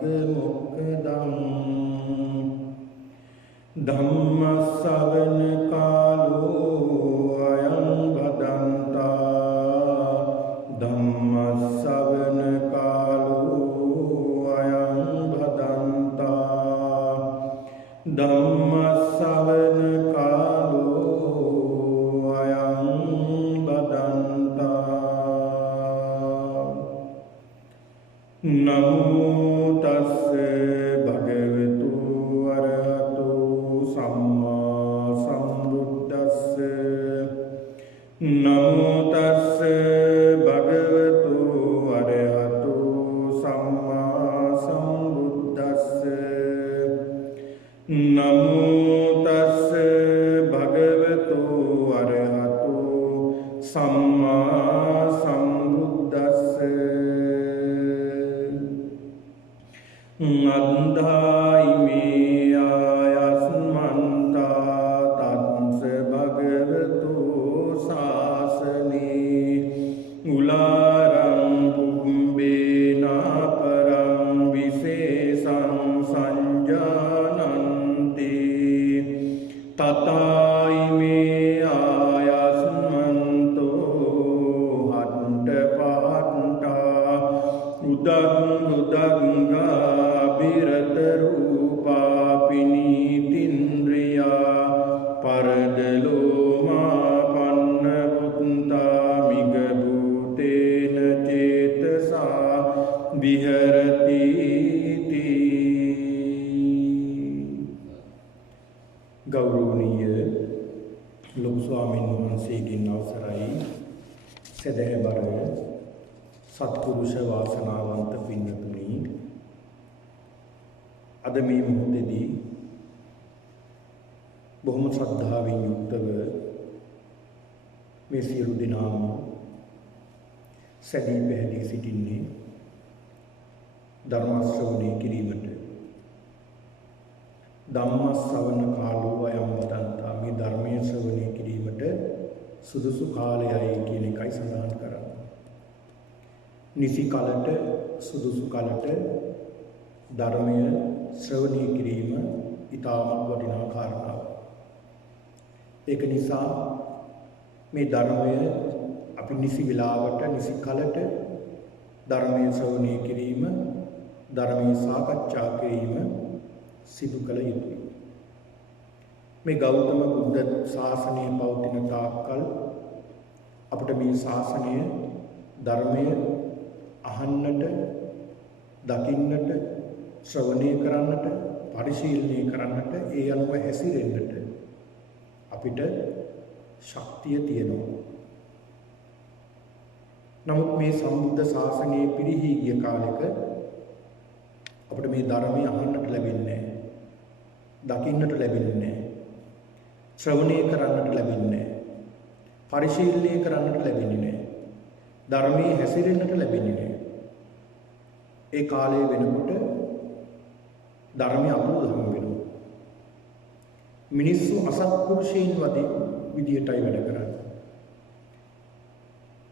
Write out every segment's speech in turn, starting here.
මොක්ඛදං ධම්ම ශ්‍රවණ කාලෝ අයං භදන්තා ධම්ම ශ්‍රවණ කාලෝ අයං භදන්තා ධම්ම ශ්‍රවණ කාලෝ අයං භදන්තා නමෝ තස්ස භගවතු අරහතු සම්මා සම්බුද්දස්ස නමෝ තස්ස භගවතු අරහතු සම්මා සම්බුද්දස්ස නමෝ තස්ස භගවතු අරහතු සම්මා සම්බුද්දස්ස අන්ධායි මේ ආයස්මන්තා තත්ස භගවතු ශාසනේ උලාරං පුම්බේනා පරං විශේෂං සංජානන්ති තතායි මේ ආයස්මන්තෝ හට්ට පහට්ටා උදංගා විරත රූපා පිනීතින්ද්‍රියා පරදලෝමා පන්න පුත්තා මිග භූතේන චේතසා විහෙරති ගෞරවනීය ලොකු ස්වාමීන් වහන්සේගෙන් අවසරයි සදහැබර සත්පුරුෂ වාසනාවන්ත පින්වතුනි අද මේ මොහොතේදී බොහොම ශ්‍රද්ධාවෙන් යුක්තව මේ සියලු දෙනාම සැදී පැහැදී සිටින්නේ ධර්ම ශ්‍රවණය කිරීමට ධම්ම ශ්‍රවණ කාලෝ අයං වදන්තා මේ ධර්මයේ ශ්‍රවණය කිරීමට සුදුසු කාලයයි කියන එකයි සඳහන් කරන්නේ. නිසි කලට සුදුසු කලට ධර්මය ශ්‍රවණය කිරීම ඉතාමත් වටිනා කාරණාවක්. ඒක නිසා මේ ධර්මය අපි නිසි වෙලාවට නිසි කලට ධර්මය ශ්‍රවණය කිරීම ධර්මයේ සාකච්ඡා කිරීම සිදු කළ යුතුයි. මේ ගෞතම බුද්ධ ශාසනය පවතින තාක්කල් අපිට මේ ශාසනය ධර්මය අහන්නට දකින්නට ශ්‍රවණය කරන්නට පරිශීලනය කරන්නට ඒ අනුව හැසිරෙන්නට අපිට ශක්තිය තියෙනවා. නමුත් මේ සම්බුද්ධ ශාසනයේ පිරිහී ගිය කාලෙක අපිට මේ ධර්මය අහන්නට ලැබෙන්නේ නැහැ. දකින්නට ලැබෙන්නේ නැහැ. ශ්‍රවණය කරන්නට ලැබෙන්නේ නැහැ. පරිශීලනය කරන්නට ලැබෙන්නේ නැහැ. ධර්මයේ හැසිරෙන්නට ලැබෙන්නේ නැහැ. ඒ කාලය වෙනකොට ධර්මය අපුරුදු වෙනවා. මිනිස්සු අසත්පුරුෂයන් විදියටයි වැඩ කරන්නේ.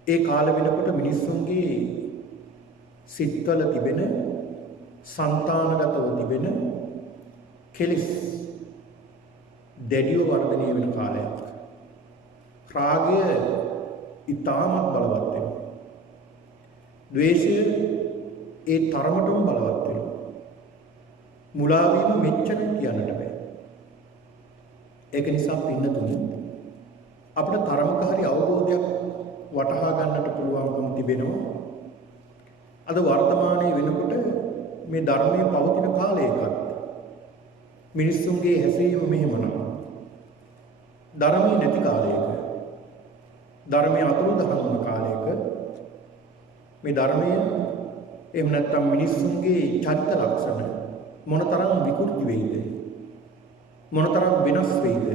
ඒ කාල වෙනකොට මිනිස්සුන්ගේ සිත්වල තිබෙන సంతానගතව තිබෙන කෙලෙස් දැඩිව වර්ධනය වෙන කාලයක්. රාගය ඊටමත් බලවත් වෙනවා. ද්වේෂය ඒ තරමටම බලවත් වෙනවා. මුලා වීම මෙච්චර කියන්නට බෑ. ඒක නිසා පින්නතුනි අපිට තරමක හරි අවබෝධයක් වටහා ගන්නට පුළුවන්කම තිබෙනවා. අද වර්තමානයේ වෙනකොට මේ ධර්මයේ පවතින කාලයකත් මිනිස්සුන්ගේ හැසිරීම මෙහෙමනම් ධර්මයේ නැති කාලයක ධර්මයේ අතුරුදහන් වන කාලයක මේ ධර්මයේ එහෙම නැත්නම් මිනිස්සුන්ගේ චරිත ලක්ෂණ මොනතරම් විකෘති වෙයිද මොනතරම් වෙනස් වෙයිද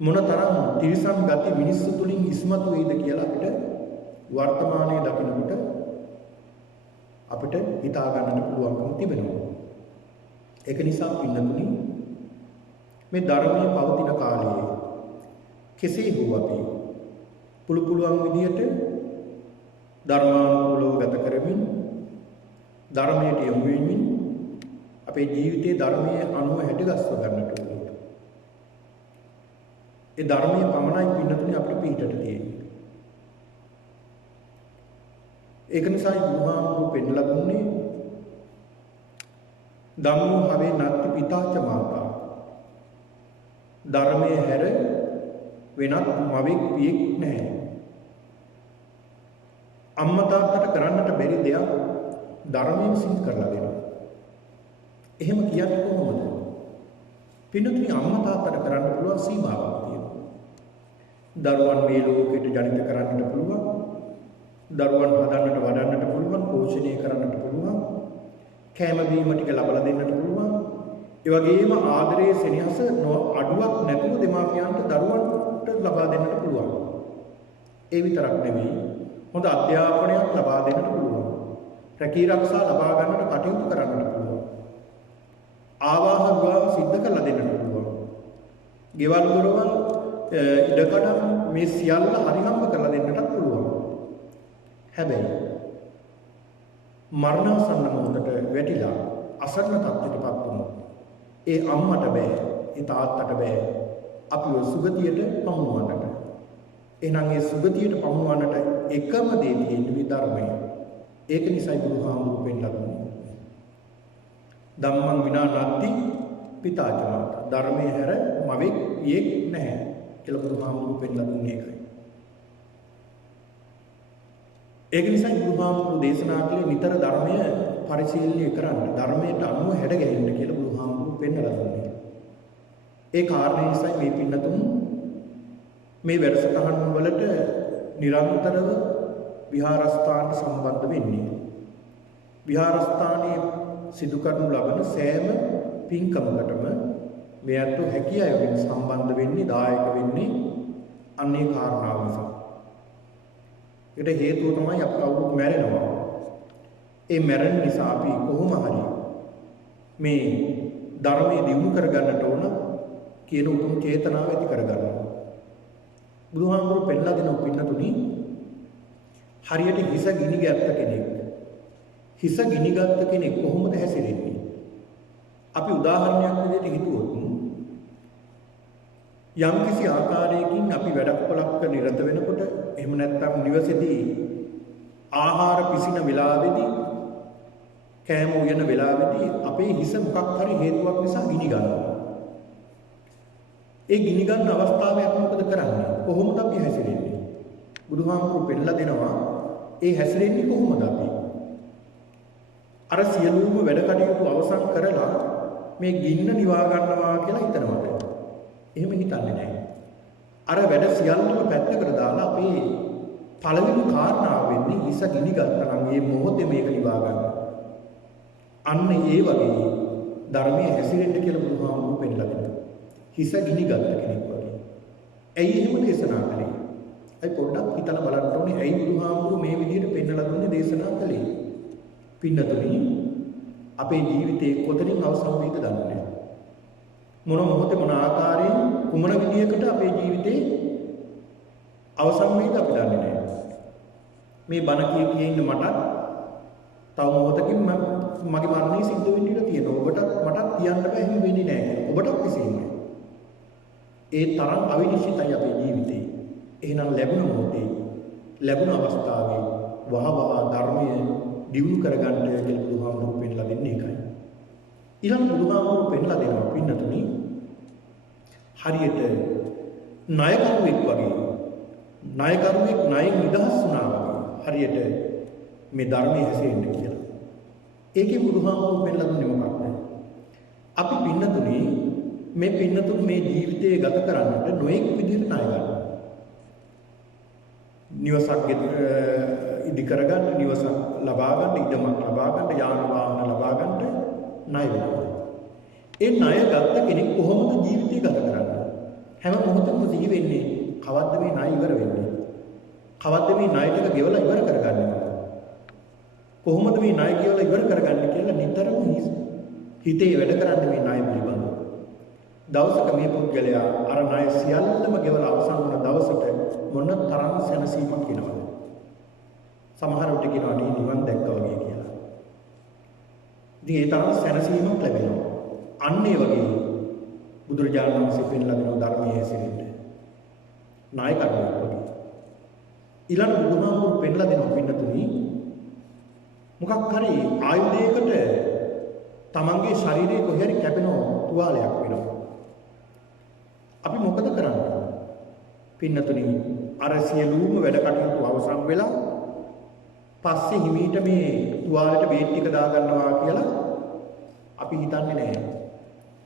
මොනතරම් තිරිසන් ගති මිනිස්සු තුලින් ඉස්මතු වෙයිද කියලා අපිට වර්තමානයේ දකිනකොට අපිට හිතා ගන්නට පුළුවන්කම තිබෙනවා. ඒක නිසා පින්නතුනි මේ ධර්මයේ පවතින කාලයේ කෙසේ හෝ අපි පුළුවන් විදියට ධර්මානුකූලව ගත කරමින් ධර්මයට යොමු වෙමින් අපේ ජීවිතයේ ධර්මයේ අනුව හැටගස්ව ගන්නට ඕනේ. ඒ ධර්මයේ පමණයි පින්නතුනේ අපිට පිටට තියෙන්නේ. ඒක නිසායි බුදුහාමුදුරුවෝ පෙන්ලා දුන්නේ ධම්මෝ හවේ නත්ති පිතාච මාතා. ධර්මයේ හැර වෙනත් මවෙක් පියෙක් නැහැ. අම්මා තාත්තට කරන්නට බැරි දෙයක් ධර්මයෙන් සිද්ධ කරලා දෙනවා. එහෙම කියන්නේ කොහොමද? පින්නතුනි අම්මා තාත්තට කරන්න පුළුවන් සීමාවක් තියෙනවා. දරුවන් මේ ලෝකෙට ජනිත කරන්නට පුළුවන්. දරුවන් හදන්නට වඩන්නට පුළුවන්, පෝෂණය කරන්නට පුළුවන්. කෑම බීම ටික ලබා දෙන්නට පුළුවන්. ඒ වගේම ආදරයේ සෙනෙහස අඩුවක් නැතුව දෙමාපියන්ට දරුවන්ට ලබා දෙන්නට පුළුවන්. ඒ විතරක් නෙවෙයි හොඳ අධ්‍යාපනයක් ලබා දෙන්නට පුළුවන්. රැකී ආරක්ෂා ලබා ගන්නට කටයුතු කරන්නට පුළුවන්. ආවාහ විවාහ සිද්ධ කරලා දෙන්නට පුළුවන්. ගෙවල් දොරවල් ඉඩකඩම් මේ සියල්ල හරිහම්බ කරලා දෙන්නටත් පුළුවන්. හැබැයි මරණාසන්න මොහොතට වැටිලා අසරණ තත්ත්වයටපත් වුණොත් ඒ අම්මට බෑ, ඒ තාත්තට බෑ අපිව සුගතියට පමුණවන්නට. එහෙනම් ඒ සුගතියට පමුණවන්නට එකම දේ තියෙන්නේ මේ ධර්මය. ඒක නිසායි බුදුහාමුදුරුවෝ පෙන්නලා දුන්නේ. ධම්මං විනා නත්ති පිතාච මාතා. ධර්මයේ හැර මවෙක් පියෙක් නැහැ කියලා බුදුහාමුදුරුවෝ පෙන්නලා දුන්නේ ඒකයි. ඒක නිසා බුදුහාමුදුරුවෝ දේශනා කළේ නිතර ධර්මය පරිශීලනය කරන්න, ධර්මයට අනුව හැඩ ගැහෙන්න කියලා බුදුහාමුදුරුවෝ පෙන්නලා දුන්නේ. ඒ කාරණේ නිසා මේ පින්නතුන් මේ වැඩසටහන් වලට නිරන්තරව විහාරස්ථානට සම්බන්ධ වෙන්නේ. විහාරස්ථානයේ සිදු කරනු ලබන සෑම පින්කමකටම මේ අත හැකියාවෙන් සම්බන්ධ වෙන්නේ, දායක වෙන්නේ අන්නේ කාරණාව නිසා. ඒකට හේතුව තමයි අපි කවුරුත් මැරෙනවා. ඒ මැරෙන නිසා අපි කොහොම හරි මේ ධර්මයේ දියුණු කරගන්නට ඕන කියන උතුම් චේතනාව ඇති කරගන්නවා. බුදුහාමුදුරුවෝ පෙන්නලා දෙන පින්නතුනි හරියට හිස ගිනි ගත්ත කෙනෙක්. හිස ගිනි ගත්ත කෙනෙක් කොහොමද හැසිරෙන්නේ? අපි උදාහරණයක් විදිහට හිතුවොත් යම්කිසි ආකාරයකින් අපි වැඩක්පලක්ක නිරත වෙනකොට එහෙම නැත්නම් නිවසේදී ආහාර පිසින වෙලාවේදී කෑම උයන වෙලාවේදී අපේ හිස මොකක් හරි හේතුවක් නිසා ගිනි ගන්නවා. ඒ ගිනි ගන්න අවස්ථාවේ අපි මොකද කරන්නේ? කොහොමද අපි හැසිරෙන්නේ? බුදුහාමුදුරුවෝ පෙන්නලා දෙනවා ඒ හැසිරෙන්නේ කොහොමද අපි? අර සියලුම වැඩ කටයුතු අවසන් කරලා මේ ගින්න නිවා ගන්නවා කියලා හිතනවාද? එහෙම හිතන්නේ නැහැ. අර වැඩ සියල්ලම පැත්තකට දාලා අපේ පළවෙනි කාරණාව වෙන්නේ හිස ගිනි ගත්තා නම් මේ මොහොතේ මේක නිවා ගන්න. අන්න ඒ වගේ ධර්මයේ හැසිරෙන්න කියලා බුදුහාමුදුරුවෝ පෙන්නලා දෙනවා. හිස ගිනි ගත්ත කෙනෙක් වගේ. ඇයි එහෙම දේශනා කළේ? අයි පොඩ්ඩක් හිතලා බලන්න ඕනේ ඇයි බුදුහාමුදුරුවෝ මේ විදිහට පෙන්නලා දුන්නේ දේශනා කළේ? පින්නතුනි අපේ ජීවිතේ කොතනින් අවසන් වෙයිද දන්නේ නැහැ. මොන මොහොතේ මොන ආකාරයෙන් කුමන විදියකට අපේ ජීවිතේ අවසන් වෙයිද අපි දන්නේ නැහැ. මේ බණ කිය ඉන්න මට තව මොහොතකින් මගේ මරණය සිද්ධ වෙන්න ඉඩ තියෙනවා. ඔබට මටත් කියන්න බෑ එහෙම වෙන්නේ නැහැ. ඔබටත් විසින්නේ. ඒ තරම් අවිනිශ්චිතයි අපේ ජීවිතේ. එහෙනම් ලැබුණ මොහොතේ ලැබුණ අවස්ථාවේ වහවහ ධර්මයේ දියුණු කරගන්න කියලා බුදුහාමුදුරුවෝ පෙන්නලා දෙන්නේ ඒකයි. ඊළඟ බුදුහාමුදුරුවෝ පෙන්නලා දෙනවා පින්නතුනි හරියට ණයකරුවෙක් වගේ ණයකරුවෙක් ණයෙන් නිදහස් වුණා වගේ හරියට මේ ධර්මයේ හැසිරෙන්න කියලා. ඒකේ බුදුහාමුදුරුවෝ පෙන්නලා දුන්නේ මොකක්ද? අපි පින්නතුනි මේ පින්නතුන් මේ ජීවිතය ගත කරන්නට නොඑක් විදිහට ණය ගන්නවා. නිවසක් ඉදි කරගන්න, නිවසක් ලබා ගන්න, ඉඩමක් ලබා ගන්න, යාන වාහන ලබා ගන්න ණය වෙනවා. ඒ ණය ගත්ත කෙනෙක් කොහොමද ජීවිතය ගත කරන්නේ? හැම මොහොතකම සිහි වෙන්නේ කවද්ද මේ ණය ඉවර වෙන්නේ? කවද්ද මේ ණය ටික ගෙවලා ඉවර කරගන්නේ? කොහොමද මේ ණය ගෙවලා ඉවර කරගන්නේ කියලා නිතරම හිතේ වැඩ කරන්නේ මේ ණය පිළිබඳව. දවසක මේ පුද්ගලයා අර ණය සියල්ලම ගෙවලා අවසන් වුණ දවසට මොන තරම් සැනසීමක් එනවද? සමහර විට කියනවා නිවන් දැක්කා වගේ කියලා. ඉතින් ඒ තරම් සැනසීමක් ලැබෙනවා. අන්න ඒ වගේ බුදුරජාණන් වහන්සේ පෙන්ලා දෙන ධර්මයේ හැසිරෙන්න නායකත්වයක් වගේ. ඊළඟ බුදුහාමුදුරු පෙන්ලා දෙනවා පින්නතුනි මොකක් හරි ආයුධයකට තමන්ගේ ශරීරයේ කොහේ හරි කැපෙන තුවාලයක් වෙනවා. අපි මොකද කරන්නේ? පින්නතුනි අර සියලුම වැඩ කටයුතු අවසන් වෙලා පස්සේ හිමීට මේ තුවාලෙට බේත් ටික දාගන්නවා කියලා අපි හිතන්නේ නැහැ.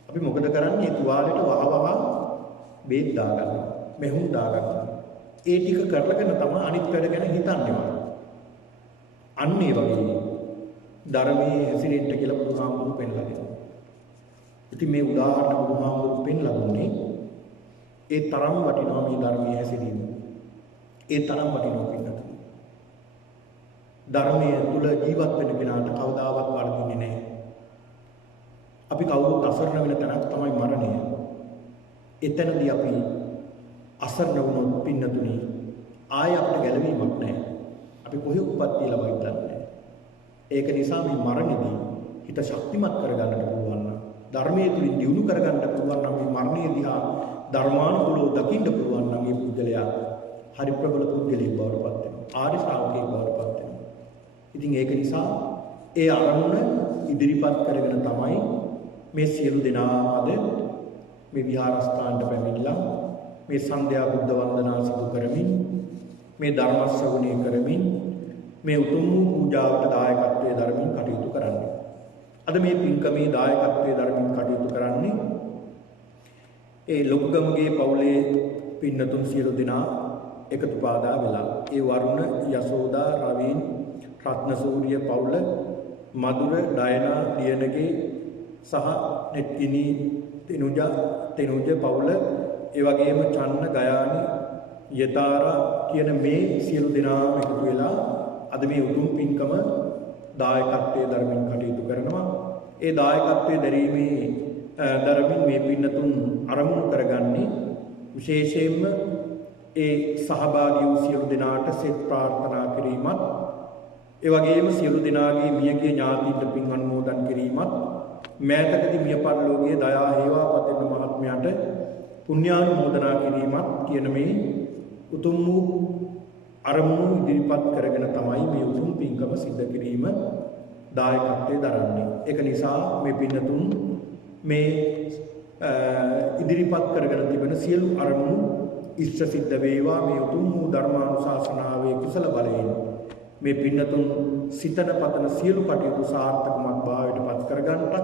අපි මොකද කරන්නේ? මේ තුවාලෙට වහවහ බේත් දාගන්නවා. මෙහුම් දාගන්නවා. ඒ ටික කරලාගෙන තමයි අනිත් වැඩ ගැන හිතන්නේ. අන්න ඒ වගේ ධර්මයේ හැසිරෙන්න කියලා බුදුහාමුදුරු පෙන්ලා දෙනවා. ඉතින් මේ උදාහරණ බුදුහාමුදුරු පෙන්ලා දුන්නේ ඒ තරම් වටිනවා මේ ධර්මයේ හැසිරීම. ඒ තරම් වටිනවා පින්නතුනි. ධර්මයේ තුල ජීවත් වෙන කෙනාට කවදාවත් වර්ධින්නේ නැහැ. අපි කවුරුත් අසරණ වෙන තැනක් තමයි මරණය. එතනදී අපි අසරණ වුණොත් පින්නතුනි ආය අපිට ගැලවීමක් නැහැ. අපි කොහේ උපත්ති ලබා ඉන්නන්නේ. ඒක නිසා මේ මරණයදී හිත ශක්තිමත් කරගන්නට පුළුවන් නම් ධර්මයේ තුලින් දියුණු කරගන්න පුළුවන් නම් මේ මරණය දිහා ධර්මානුකූලව දකින්න පුළුවන් නම් මේ පුද්ගලයා හරි ප්‍රබල පුද්ගලයෙක් බවට පත් වෙනවා. ආර්ය ශ්‍රාවකයෙක් බවට පත් වෙනවා. ඉතින් ඒක නිසා ඒ අරමුණ ඉදිරිපත් කරගෙන තමයි මේ සියලු දෙනා අද මේ විහාරස්ථානට පැමිණලා මේ සන්ධ්‍යා බුද්ධ වන්දනා සිදු කරමින් මේ ධර්ම ශ්‍රවණය කරමින් මේ උතුම් පූජාවට දායකත්වයේ ධර්මින් කටයුතු කරන්නේ. අද මේ පින්කමේ දායකත්වයේ ධර්මින් කටයුතු කරන්නේ ඒ ලොකුගමගේ පවුලේ පින්නතුන් සියලු දෙනා එකතු පාදා වෙලා ඒ වරුණ යසෝදා රවීන් රත්නසූරිය පවුල මధుර ඩයනා දියනගේ සහ නෙත්ගිනි තෙනුජ පවුල ඒ වගේම චන්න ගයානි යතාරා කියන මේ සියලු දෙනාම එකතු වෙලා අද මේ උතුම් පින්කම දායකත්වයේ ධර්මින් කටයුතු කරනවා. ඒ දායකත්වයේ දැරීමේ ධර්මින් මේ පින්නතුන් අරමුණු කරගන්නේ විශේෂයෙන්ම ඒ සහභාගී වූ සියලු දෙනාට සෙත් ප්‍රාර්ථනා කිරීමත් ඒ වගේම සියලු දෙනාගේ මියගිය ඥාතීන්ට පින් අනුමෝදන් කිරීමත් මෑතකදී මිය පරලෝකයේ දයා හේවාපතෙන් මහත්මයාට පුණ්‍යානුමෝදනා කිරීමත් කියන මේ උතුම් වූ අරමුණු ඉදිරිපත් කරගෙන තමයි මේ උතුම් පින්කම සිද්ධ කිරීම දායකත්වයේ දරන්නේ. ඒක නිසා මේ පින්නතුන් මේ ඉදිරිපත් කරගෙන තිබෙන සියලු අරමුණු ඉෂ්ට සිද්ධ වේවා. මේ උතුම් වූ ධර්මානුශාසනාවේ කුසල බලයෙන් මේ පින්නතුන් සිතන පතන සියලු කටයුතු සාර්ථකමත් භාවයට පත් කරගන්නට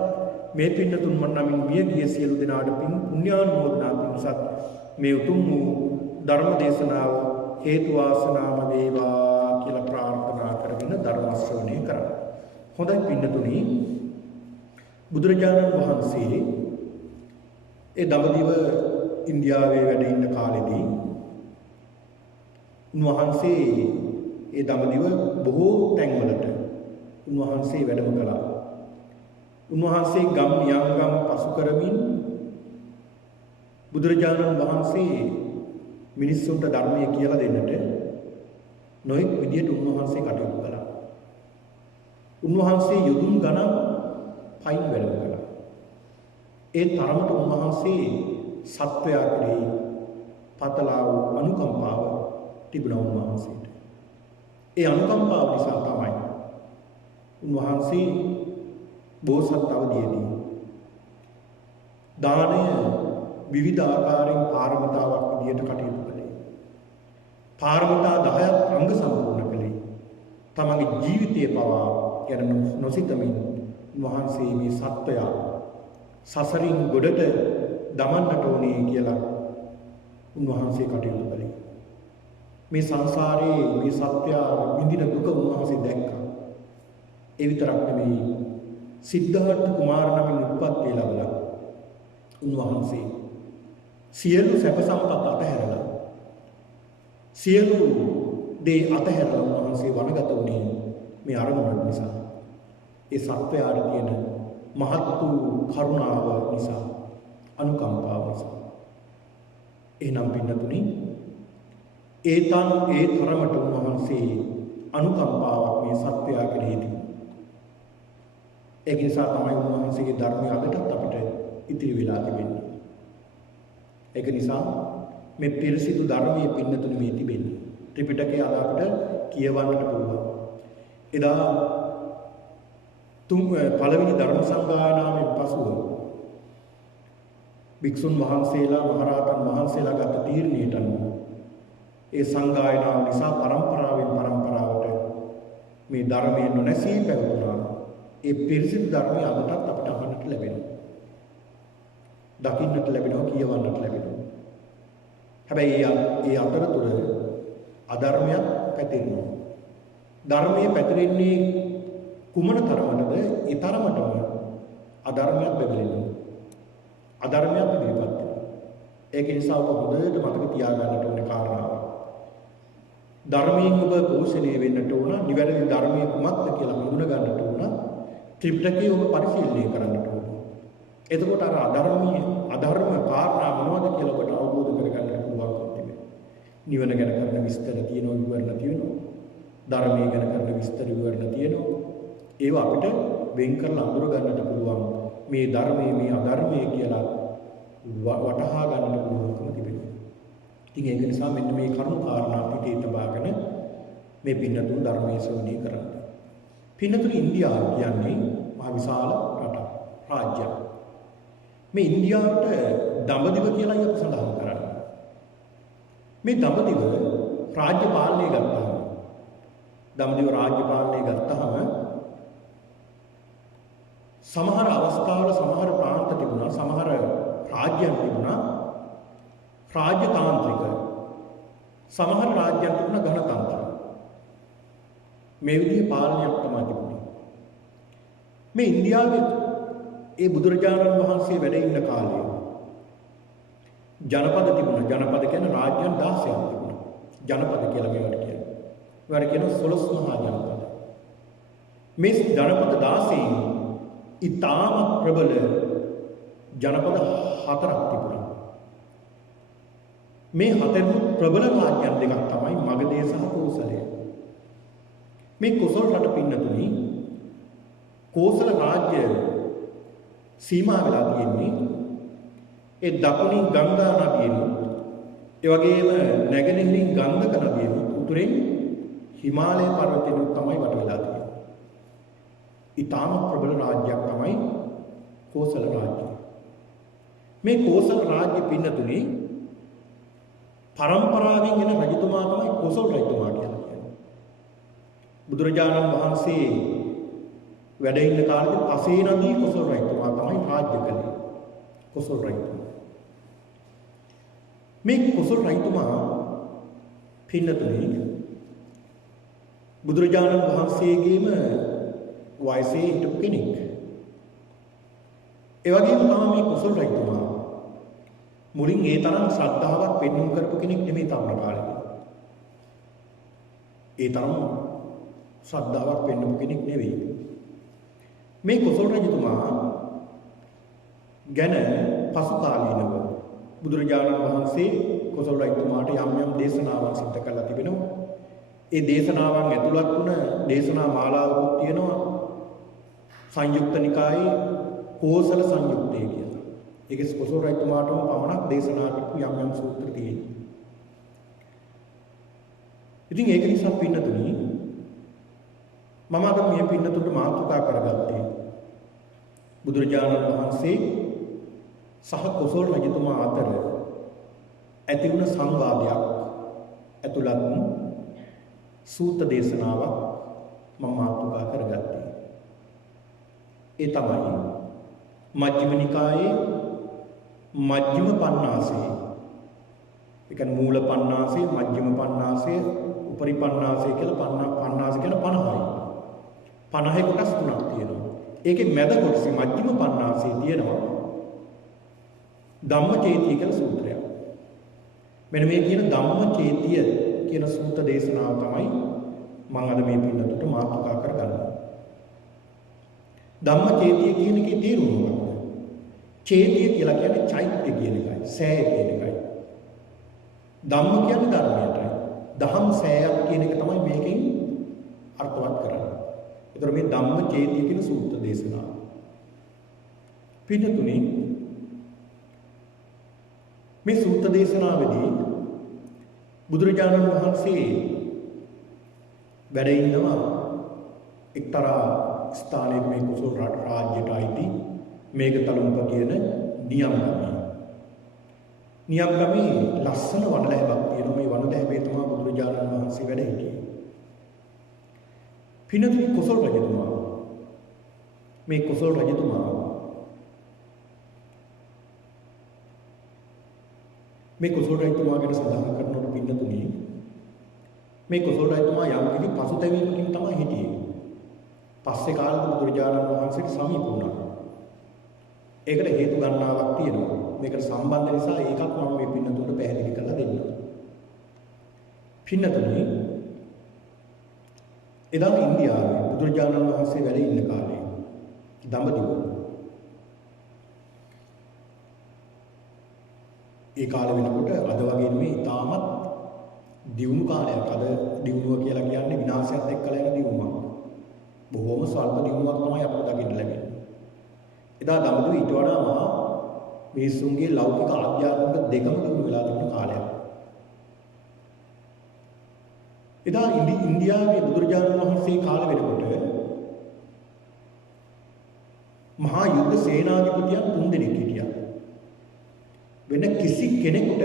මේ පින්නතුන් මනමින් මිය ගිය සියලු දෙනාට පින් පුණ්‍යානුමෝදනා පිණිසත් මේ උතුම් වූ ධර්ම දේශනාව හේතු වාසනාම වේවා කියලා ප්‍රාර්ථනා කරගෙන ධර්ම ශ්‍රවණය කරා. හොඳයි පින්නතුනි, බුදුරජාණන් වහන්සේ ඒ දඹදිව ඉන්දියාවේ වැඩ ඉන්න කාලෙදී උන්වහන්සේ ඒ දඹදිව බොහෝ තැන්වලට උන්වහන්සේ වැඩම කළා. උන්වහන්සේ ගම් නියංගම් පසු කරමින් බුදුරජාණන් වහන්සේ මිනිස්සුන්ට ධර්මය කියලා දෙන්නට නොයෙක් විදියට උන්වහන්සේ කටයුතු කළා. උන්වහන්සේ යොදුන් ගණන් පයින් වැඩම කළා. ඒ තරමට උන්වහන්සේ සත්වයා කෙරෙහි පතලා වූ අනුකම්පාව තිබුණා උන්වහන්සේට. ඒ අනුකම්පාව නිසා තමයි උන්වහන්සේ බෝසත් අවදීදී දානය විවිධ ආකාරයෙන් පාරමිතාවක් විදියට කටයුතු කළේ. පාරමිතා 10ක් අංග සම්පූර්ණ කළේ. තමගේ ජීවිතයේ පවා ගැන නොසිතමින් උන්වහන්සේ මේ සත්වයා සසරින් ගොඩට දමන්නට ඕනේ කියලා උන්වහන්සේ කටයුතු කළේ. මේ සංසාරයේ මේ සත්වයා විඳින දුක උන්වහන්සේ දැක්කා. ඒ විතරක් නෙමෙයි, සිද්ධාර්ථ කුමාර නමින් උත්පත්ති ලැබලා උන්වහන්සේ සියලු සැප සම්පත් අතහැරලා සියලු දේ අතහැරලා උන්වහන්සේ වනගත වුණේ මේ අරමුණ නිසා. ඒ සත්වයාට තියෙන මහත් වූ කරුණාව නිසා, අනුකම්පාව නිසා. එනම් පින්නතුනි, ඒ තරමට උන්වහන්සේ අනුකම්පාවක් මේ සත්වයා කෙරෙහි තිබුණා. ඒක නිසා තමයි උන්වහන්සේගේ ධර්මය අදටත් අපිට ඉතිරි වෙලා තිබෙන්නේ. ඒක නිසා මේ පිරිසිදු ධර්මයේ පින්නතුනේ මේ තිබෙන්නේ. ත්‍රිපිටකය අද අපිට කියවන්නට පුළුවන්. එදා පළවෙනි ධර්ම සංගායනාවෙන් පසුව භික්ෂුන් වහන්සේලා මහරහතන් වහන්සේලා ගත තීරණයට අනුව ඒ සංගායනාව නිසා පරම්පරාවෙන් පරම්පරාවට මේ ධර්මයේ නොනැසී පැවතුණා. ඒ පිරිසිදු ධර්මය අදටත් අපිට අහන්නට ලැබෙනවා. දකින්නට ලැබෙනවා, කියවන්නට ලැබෙනවා. හැබැයි ඒ අතරතුර අධර්මයක් පැතිරෙනවා. ධර්මයේ පැතිරෙන්නේ කුමන තරමටද? ඒ තරමටම අධර්මයක් බෙදෙනවා. අධර්මයක් ඉදිරිපත් වෙනවා. ඒක නිසා ඔබ හොඳට මතක තියාගන්නට ඕනේ කාරණාව. ධර්මයෙන් ඔබ පෝෂණය වෙන්නට ඕන, නිවැරදි ධර්මයේ කුමක්ද කියලා හඳුන ගන්නට ඕන. ත්‍රිපිටකය ඔබ පරිශීලනය කරන්නට ඕන. එතකොට අර අධර්ම කාරණා මොනවද කියලා ඔබට අවබෝධ කරගන්න පුළුවන්කම තිබෙනවා. නිවන ගැන කරන විස්තර තියෙනවා, විවරණ තියෙනවා. ධර්මයේ ගැන කරන විස්තර විවරණ තියෙනවා. ඒවා අපිට වෙන් කරලා අඳුර ගන්නට පුළුවන්. මේ ධර්මයේ මේ අධර්මයේ කියලා වටහා ගන්නට පුළුවන්කම තිබෙනවා. ඉතින් ඒක නිසා මෙන්න මේ කරුණු කාරණා පිටේ තබාගෙන මේ පින්නතුන් ධර්මයේ ශ්‍රවණය කරන්න. පින්නතුන් ඉන්දියාව කියන්නේ මහ විශාල රටක්, රාජ්‍යයක්. මේ ඉන්දියාවට දඹදිව කියලා අපි සඳහන් කරන්නේ. මේ දඹදිව රාජ්‍ය පාලනය ගත්තාම දඹදිව රාජ්‍ය පාලනය ගත්තාම සමහර අවස්ථාවල සමහර ප්‍රාන්ත තිබුණා, සමහර රාජ්‍යයන් තිබුණා රාජ්‍ය තාන්ත්‍රික, සමහර රාජ්‍යයන් තිබුණා ගණතන්ත්‍ර. මේ විදිහේ පාලනයක් තමයි තිබුණේ. මේ ඉන්දියාවේ ඒ බුදුරජාණන් වහන්සේ වැඩ ඉන්න කාලේ ජනපද තිබුණා. ජනපද කියන්නේ රාජ්‍යයන් 16ක් තිබුණා. ජනපද කියලා මේවට කියනවා. ඒවට කියනවා 12 මහා ජනපද. මේ ජනපද 16න් ඊටාම ප්‍රබල ජනපද 4ක් තිබුණා. මේ හතරෙන් ප්‍රබල රාජ්‍යයන් දෙකක් තමයි මගධය සහ කෝසලය. මේ කොසල් රට පින්නතුනි කෝසල රාජ්‍ය සීමා වෙලා තියෙන්නේ ඒ දකුණින් ගංගා නදියෙන්, ඒ වගේම නැගෙනහිරින් ගංගක නදියෙන්, උතුරෙන් හිමාලය පර්වතයෙන් තමයි වට වෙලා තියෙන්නේ. ඊටාම ප්‍රබල රාජ්‍යයක් තමයි කෝසල රාජ්‍යය. මේ කෝසල රාජ්‍ය පින්නතුනි පරම්පරාවෙන් එන රජතුමා තමයි කොසල් රජතුමා කියලා කියන්නේ. බුදුරජාණන් වහන්සේ වැඩ ඉන්න කාලේ පසේ නදී කොසල් රජතුමා තමයි රාජ්‍ය කළේ. කොසල් රජතුමා. මේ කොසල් රජතුමා පින්නතුනි බුදුරජාණන් වහන්සේගේම වයසේ හිටපු කෙනෙක්. ඒ වගේම තමයි මේ කොසල් රජතුමා මුලින් ඒ තරම් ශ්‍රද්ධාවක් පෙන්වුම් කරපු කෙනෙක් නෙමෙයි තරුණ කාලේදී. ඒ තරම් ශ්‍රද්ධාවක් පෙන්වපු කෙනෙක් නෙවෙයි. මේ කොසල් රජතුමා ගැන පසු කාලීනව බුදුරජාණන් වහන්සේ කොසල් රජතුමාට යම් යම් දේශනාවන් සිද්ධ කළා තිබෙනවා. ඒ දේශනාවන් ඇතුළත් වුණ දේශනා මාලාවකුත් තියෙනවා. සංයුක්ත නිකායේ කෝසල සංයුක්තය කියලා. ඒකේ කොසල් රජතුමාටම පමණක් දේශනා කරපු යම් යම් සූත්‍ර තියෙනවා. ඉතින් ඒක නිසා පින්නතුනි මම අද මේ පින්නතුන්ට මාතෘකා කරගත්තේ බුදුරජාණන් වහන්සේ සහ කොසල් රජතුමා අතර ඇති වුණ සංවාදයක් ඇතුළත් සූත්‍ර දේශනාවක් මම මාතෘකා කරගත්තේ. ඒ තමයි මජ්ක්‍ධිම නිකායේ මජ්ක්‍ධිම පඤ්ඤාසයේ. ඒ කියන්නේ මූල පඤ්ඤාසයේ, මජ්ක්‍ධිම පඤ්ඤාසයේ, උපරි පඤ්ඤාසයේ කියලා පඤ්ඤාසය කියන 50යි. 50 කොටස් තුනක් තියෙනවා. ඒකේ මැද කොටසේ මජ්ක්‍ධිම පඤ්ඤාසයේ තියෙනවා ධම්මචේතිය කියලා සූත්‍රයක්. මෙන්න මේ කියන ධම්මචේතිය කියන සූත්‍ර දේශනාව තමයි මම අද මේ පින්නතුට මාතෘකා කරගන්නේ. ධම්මචේතිය කියන එකේ තේරුම මොකක්ද? චේතිය කියලා කියන්නේ චෛත්‍ය කියන එකයි, සෑය කියන එකයි. ධම්ම කියන්නේ ධර්මයටයි. දහම් සෑයක් කියන එක තමයි මේකෙන් අර්ථවත් කරන්නේ. ඒතර මේ ධම්මචේතිය කියන සූත්‍ර දේශනාව. පින්නතුනි මේ සූත්‍ර දේශනාවේදී බුදුරජාණන් වහන්සේ වැඩ ඉන්නවා එක්තරා ස්ථානයක මේ කුසල රාජ්‍යයට අයිති මේඝතලුම්ප කියන නියම්ගමේ. නියම්ගමේ ලස්සන වනලැබක් තියෙනවා. මේ වනලැබේ තමයි බුදුරජාණන් වහන්සේ වැඩ හිටියේ. පින්නතුනි කුසල රජතුමා මේ කුසල රජතුමා මේ කුසල රජතුමා ගැන සඳහන් කරනකොට පින්නතුනි මේ කුසල රජතුමා යම් කිසි පසුතැවීමකින් තමයි හිටියේ. පස්සේ කාලෙක බුදුරජාණන් වහන්සේට සමීප වුණා. ඒකට හේතු ගණනාවක් තියෙනවා. මේකට සම්බන්ධ නිසා ඒකත් මම මේ පින්නතුන්ට පැහැදිලි කරලා දෙන්නම්. පින්නතුනි එදා ඉන්දියාවේ බුදුරජාණන් වහන්සේ වැඩ ඉන්න කාලේ දඹදිව ඒ කාලේ වෙනකොට අද වගේ නෙමෙයි තාමත් දියුණු කාලයක්. අද දියුණුව කියලා කියන්නේ විනාශයත් එක්කලා යන දියුණුවක්. බොහෝම ස්වල්ප දියුණුවක් තමයි අපිට දකින්න ලැබෙන්නේ. එදා දඹදිව ඊට වඩා මහා මිනිසුන්ගේ ලෞකික ආධ්‍යාත්මික දෙකම දියුණු වෙලා තිබුණ කාලයක්. එදා ඉන්දියාවේ බුදුරජාණන් වහන්සේ කාල වෙනකොට මහා යුද්ධ සේනාධිපතියන් 3 දෙනෙක් හිටියා. වෙන කිසි කෙනෙකුට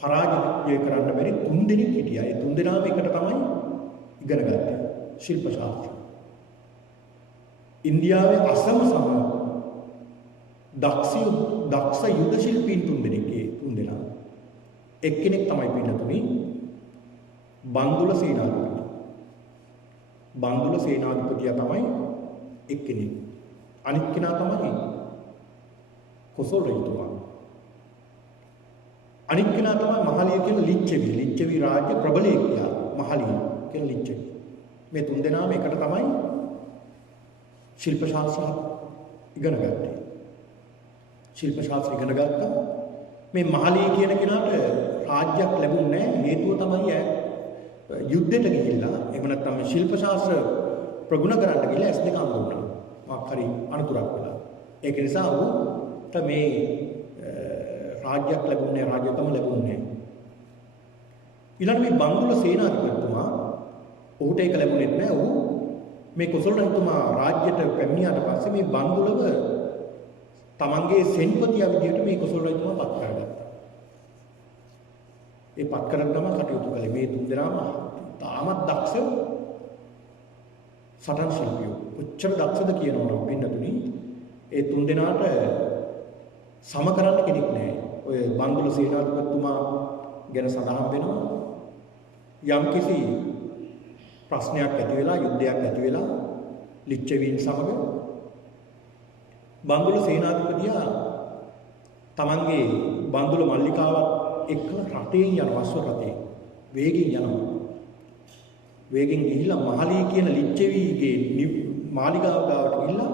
පරාජය කරන්න බැරි 3 දෙනෙක් හිටියා. ඒ 3 දෙනාම එකට තමයි ඉගෙන ගත්තේ. ශිල්ප ශාස්ත්‍ර. ඉන්දියාවේ අසම සම දක්ෂ යුද ශිල්පීන් 3 දෙනෙක් ඒ 3 දෙනා. එක්කෙනෙක් තමයි පින්නතුනි බන්දුල සේනාධිපති. බන්දුල සේනාධිපතියා තමයි එක්කෙනෙක්. අනිත් කෙනා තමයි කුසල රජතුමා. අනිත් කෙනා තමයි මහලිය කියන ලිච්ඡවි. ලිච්ඡවි රාජ්‍ය ප්‍රබලයෙක්යා මහලිය කියන ලිච්ඡවි. මේ 3 දෙනාම එකට තමයි ශිල්ප ශාස්ත්‍ර ඉගෙන ගත්තේ. ශිල්ප ශාස්ත්‍ර ඉගෙන ගත්තා. මේ මහලිය කියන කෙනාට රාජ්‍යයක් ලැබුණේ නැහැ. හේතුව තමයි යුද්ධයට ගිහිල්ලා එහෙම නැත්නම් ශිල්ප ශාස්ත්‍ර ප්‍රගුණ කරන්න ගිහිල්ලා S2 අඳ දුන්නා. මොකක් හරි අනතුරක් වෙලා. ඒක නිසා ඌට මේ රාජ්‍යයක් ලැබුණේ රාජ්‍යකම ලැබුණේ. ඊළඟ මේ බන්දුල සේනාධිපතිතුමා ඔහුට ඒක ලැබුණේ නැහැ. ඌ මේ කුසල රජතුමා රාජ්‍යයට පැමිණියාට පස්සේ මේ බන්දුලව තමන්ගේ සෙන්පතියා විදිහට මේ කුසල රජතුමා පත් කරගත්තා. ඒ පත් කරගන්නම කටයුතු කළේ මේ 3 දෙනාම තාමත් දක්ෂ සටන් ශිල්පියෝ. කොච්චර දක්ෂද කියනවනම් පින්නතුනි ඒ 3 දෙනාට සම කරන්න කෙනෙක් නැහැ. ඔය බන්දුල සේනාධිපතිතුමා ගැන සඳහන් වෙනවා යම්කිසි ප්‍රශ්නයක් ඇති වෙලා යුද්ධයක් ඇති වෙලා ලිච්ඡවීන් සමග බන්දුල සේනාධිපතියා තමන්ගේ බන්දුල මල්ලිකාවත් එක්කලා රටේ යන වස්ව රටේ වේගෙන් යනවා. වේගෙන් ගිහිල්ලා මහලී කියන ලිච්ඡවීගේ මාලිගාව ගාවට ගිහිල්ලා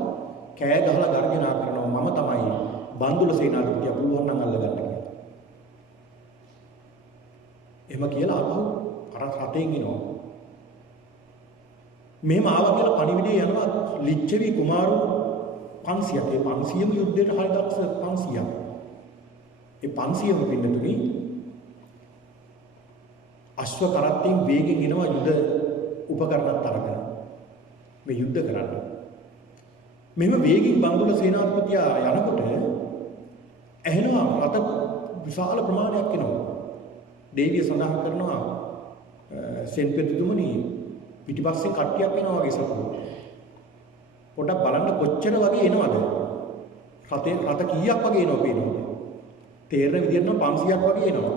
කෑ ගහලා ගර්ජනා කරනවා මම තමයි බන්දුල සේනාධිපතියා පුළුවන් නම් අල්ලගන්න කියලා. එහෙම කියලා ආපහු අර රටෙන් එනවා. මෙහෙම ආවා කියලා පණිවිඩය යනවා ලිච්ඡවි කුමාරු 500ක්. ඒ 500ම යුද්ධයට හරි දක්ෂ 500ක්. ඒ 500ම පින්නතුනි අශ්ව කරත්තෙන් වේගෙන් එනවා යුද උපකරණත් අරගෙන මේ යුද්ධ කරන්න. මෙහෙම වේගින් බන්දුල සේනාධිපතියා යනකොට ඇහෙනවා රත විශාල ප්‍රමාණයක් එනවා. දේවිය සඳහන් කරනවා සෙන්පෙතුතුමනි පිටිපස්සේ කට්ටියක් එනවා වගේ සතුටු. පොඩක් බලන්න කොච්චර වගේ එනවද? රත කීයක් වගේ එනවද පේනවද? තේරෙන විදිහට නම් 500ක් වගේ එනවා.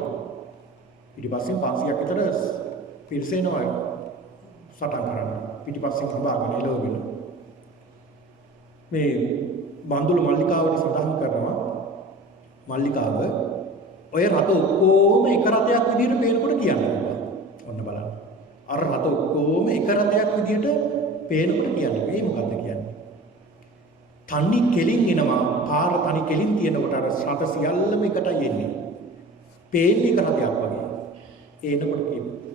පිටිපස්සෙන් 500ක් විතර පිරිස එනවා සටන් කරන්න. පිටිපස්සෙන් හඹාගෙන එළවගෙන. මේ බන්දුල මල්ලිකාවට සඳහන් කරනවා මල්ලිකාව ඔය රත ඔක්කොම එක රතයක් විදිහට පේනකොට කියන්නේ. ඔන්න බලන්න. අර රත ඔක්කොම එක රතයක් විදිහට පේනකොට කියන්නේ. මේ මොකද්ද කියන්නේ? තනි කෙලින් එනවා. පාර තනි කෙලින් තියෙනකොට අර රත සියල්ලම එකටයි එන්නේ. පේන්නේ එක රතයක් වගේ. එනකොට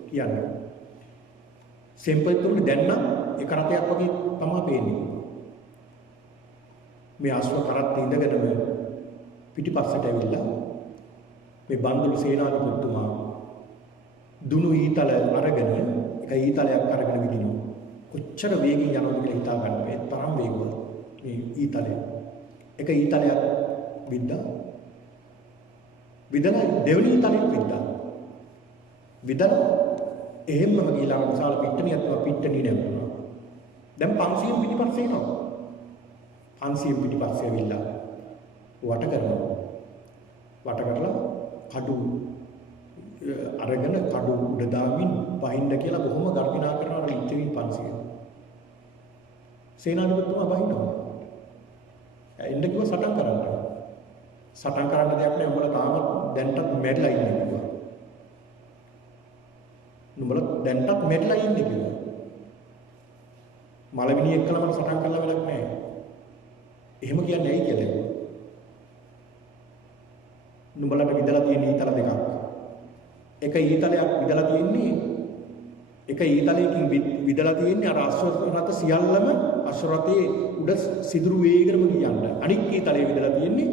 කියන්නේ. සිම්පල් තුනේ දැන් නම් එක රතයක් වගේ තමයි පේන්නේ. මේ අශ්ව කරත් ඉඳගෙනම පිටිපස්සට ඇවිල්ලා මේ බන්දුල සේනාධිපතිතුමා දුනු ඊතල අරගෙන එක ඊතලයක් අරගෙන විදිනවා. කොච්චර වේගින් යනවද කියලා හිතා ගන්න බැහැ. තරම් වේගවත් මේ ඊතලය. එක ඊතලයක් විදලා දෙවෙනි ඊතලෙත් විදලා එහෙම්මම ගිහලා විශාල පිට්ටනියක් පිට්ටනිය නැවතුණා. දැන් 500 පිටිපස්සේ එනවා. 500 පිටිපස්සේ ඇවිල්ලා වට කරලා කඩු අරගෙන කඩු උඩ දාමින් වහින්න කියලා බොහොම ගර්ජනා කරනවා ඉතින් 500. සේනාධිපතිතුමා වහිනවා. එන්න කිව්ව සටන් කරන්න. සටන් කරන්න දෙයක් නෑ. උඹලා තාමත් දැන්ටත් මැරිලා ඉන්නේ කිව්වා. උඹලා දැන්ටත් මැරිලා ඉන්නේ කිව්වා. මලවිනිය එක්කලම සටන් කරලා වැඩක් නෑ. එහෙම කියන්නේ ඇයි කියලා කිව්වා. නුඹලට විදලා තියෙන ඊතල දෙකක්. එක ඊතලයක් විදලා තියෙන්නේ එක ඊතලයකින් විදලා තියෙන්නේ අර අශ්ව රථ සියල්ලම අශ්ව රථයේ උඩ සිදුරු වේගෙනම ගියන්න. අනික් ඊතලයේ විදලා තියෙන්නේ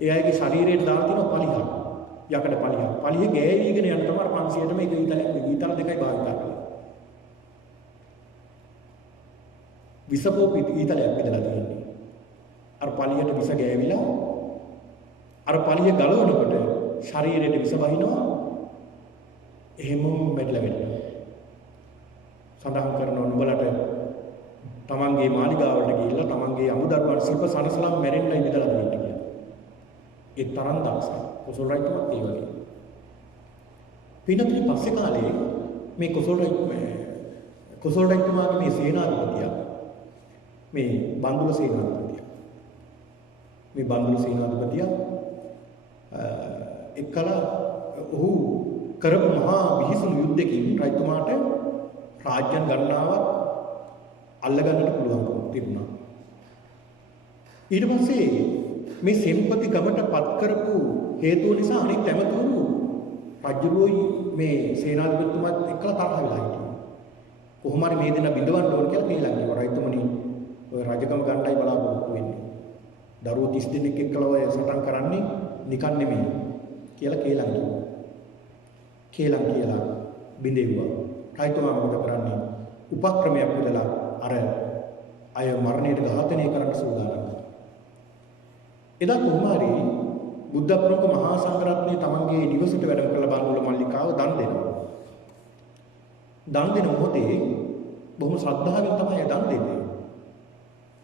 ඒ අයගේ ශරීරයට දාලා තියෙන පලිහ. යකඩ පලිහ. පලිහ ගෑවිගෙන යන තමයි 500ටම එක ඊතල දෙකයි භාවිතා කරන්නේ. විසපෝ ඊතලයක් විදලා තියෙන්නේ. අර පලියට විස ගෑවිලා අර පලිය ගලවනකොට ශරීරයට විස වහිනවා. එහෙමම මැරිලා වෙනවා. සඳහන් කරනවා නුඹලට තමන්ගේ මාලිගාවට ගිහිල්ලා තමන්ගේ අමුදරුවන් සිල්ප සනසලම් මැරෙන්නයි විදලා දෙන්නේ කියලා. ඒ තරම් දක්ෂයි. කොසල් රජතුමත් ඒ වගේ. පින්නතුනි පස්සේ කාලේ මේ කොසල් රජතුමාගේ මේ සේනාධිපතිය මේ බන්දුල සේනාධිපතිය එක්කලා ඔහු කරපු මහා විහිසුණු යුද්ධකින් රජතුමාට රාජ්‍යයන් ගණනාවක් අල්ලගන්නට පුළුවන්කම තිබුණා. ඊට පස්සේ මේ සෙම්පති ගමට පත් කරපු හේතුව නිසා අනිත් ඇමතුරු රජුරුයි මේ සේනාධිපතිතුමාත් එක්කලා තරහ වෙලා හිටියා. කොහොම හරි මේ දෙන්න බිඳවන්න ඕන කියලා කියලා කිව්වා. රජතුමනි ඔය රජකම ගන්නයි බලාපොරොත්තු වෙන්නේ. දරුවෝ 30 දෙනෙක් එක්කලා ඔය සටන් කරන්නේ නිකන් නෙමෙයි කියලා කියලා බිඳෙව්වා. රජතුමා මොකද කරන්නේ? උපක්‍රමයක් විදලා අර අය මරණයට ඝාතනය කරන්න සූදානම්. එදා කොහොම හරි බුද්ධ ප්‍රමුඛ මහා සංඝරත්නය තමන්ගේ නිවසට වැඩම කරලා බන්දුල මල්ලිකාව දන් දෙනවා. දන් දෙන මොහොතේ බොහොම ශ්‍රද්ධාවෙන් තමයි දන් දෙන්නේ.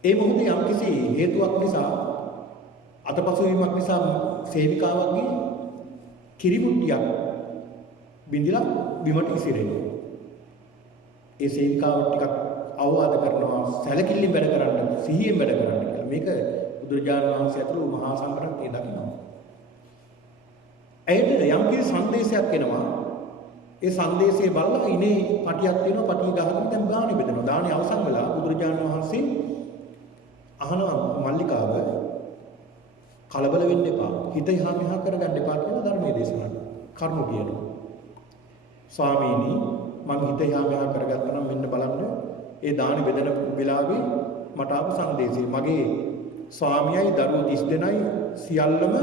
ඒ මොහොතේ යම්කිසි හේතුවක් නිසා අතපසුවීමක් නිසා සේවිකාවක්ගේ කිරිමුට්ටියක් බින්දිලා බිමට ඉසිරෙනවා. ඒ සේවිකාව ටිකක් අවවාද කරනවා සැලකිල්ලෙන් වැඩ කරන්න, සිහියෙන් වැඩ කරන්න කියලා. මේක බුදුරජාණන් වහන්සේ ඇතුළු මහා සංඝරත්නය දකිනවා. ඇයට යම්කිසි සංදේශයක් එනවා. ඒ සංදේශයේ බලලා ඉනේ පටියක් තියෙනවා. පටිය ගහගෙන දැන් ගානේ බෙදෙනවා. දානේ අවසන් වෙලා බුදුරජාණන් වහන්සේ අහනවා මල්ලිකාව කලබල වෙන්න එපා. හිත යහා මෙහා කරගන්න එපා කියලා ධර්මයේ දේශනා කරුණු කියනවා. ස්වාමීනි මම හිත යහා මෙහා කරගත්තා නම් මෙන්න බලන්න ඒ දානි බෙදෙන වෙලාවේ මට ආපු සංදේශය මගේ ස්වාමියයි දරුවෝ 30 දෙනයි සියල්ලම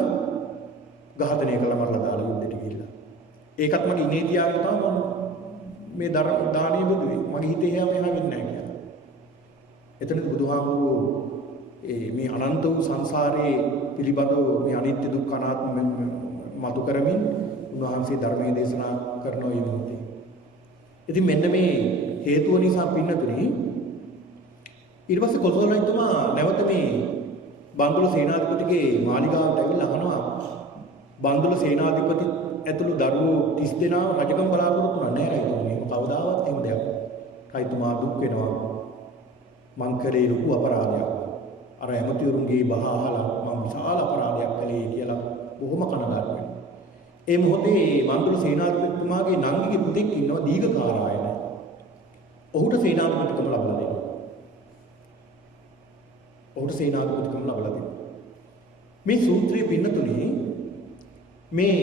ඝාතනය කළා මරලා දාලා යුද්ධෙට ගිහිල්ලා. ඒකත් මගේ ඉනේ තියාගෙන තමයි මම මේ දානිය බෙදුවේ. මගේ හිතේ යහා මෙහා වෙන්නේ නැහැ කියලා. එතනදී බුදුහාමුදුරුවෝ මේ අනන්ත වූ සංසාරයේ පිළිබඳව මේ අනිත්‍ය දුක්ඛ අනාත්ම මතු කරමින් උන්වහන්සේ ධර්මයේ දේශනා කරන ඔය මොහොතේ. ඉතින් මෙන්න මේ හේතුව නිසා පින්නතුනි ඊට පස්සේ කොසල් රජතුමා නැවත මේ බන්දුල සේනාධිපතිගේ මාලිගාවට ඇවිල්ලා අහනවා බන්දුල සේනාධිපති ඇතුළු දරුවෝ 30 දෙනා රජකම් බලාපොරොත්තු වුණා නැහැ රජතුමනි. කවදාවත් එහෙම දෙයක්. රජතුමා දුක් වෙනවා. මං කරේ ලොකු අපරාධයක්. අර ඇමතිවරුන්ගේ බහ අහලා මම විශාල අපරාධයක් කළේ කියලා බොහොම කනගාටු වෙනවා. ඒ මොහොතේ බන්දුල සේනාධිපතිතුමාගේ නංගිගේ පුතෙක් ඉන්නවා දීඝකාරායන. ඔහුට සේනාධිපතිකම ලබා දෙනවා. මේ සූත්‍රයේ පින්නතුනේ මේ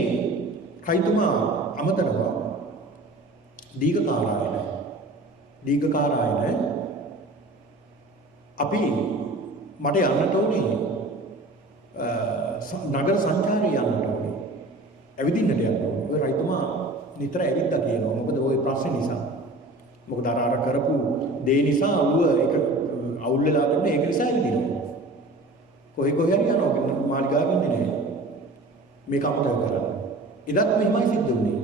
කයිතුමා අමතනවා දීඝකාරායන අපි මට යන්නට ඕනේ නගර සංචාරය යන්නට ඕනේ. ඇවිදින්නට යන්න ඕනේ. ඔය රයිතුමා නිතර ඇවිද්දා කියනවා. මොකද ওই ප්‍රශ්නේ නිසා. මොකද අර කරපු දේ නිසා ඌව ඒක අවුල් වෙලා ගන්න ඒක නිසා ඇවිදිනවා. කොහේ හරි යනවා මාලිගාවෙ ඉන්නේ නැහැ. මේක අමතක කරලා. එදත් මෙහෙමයි සිද්ධ වුනේ.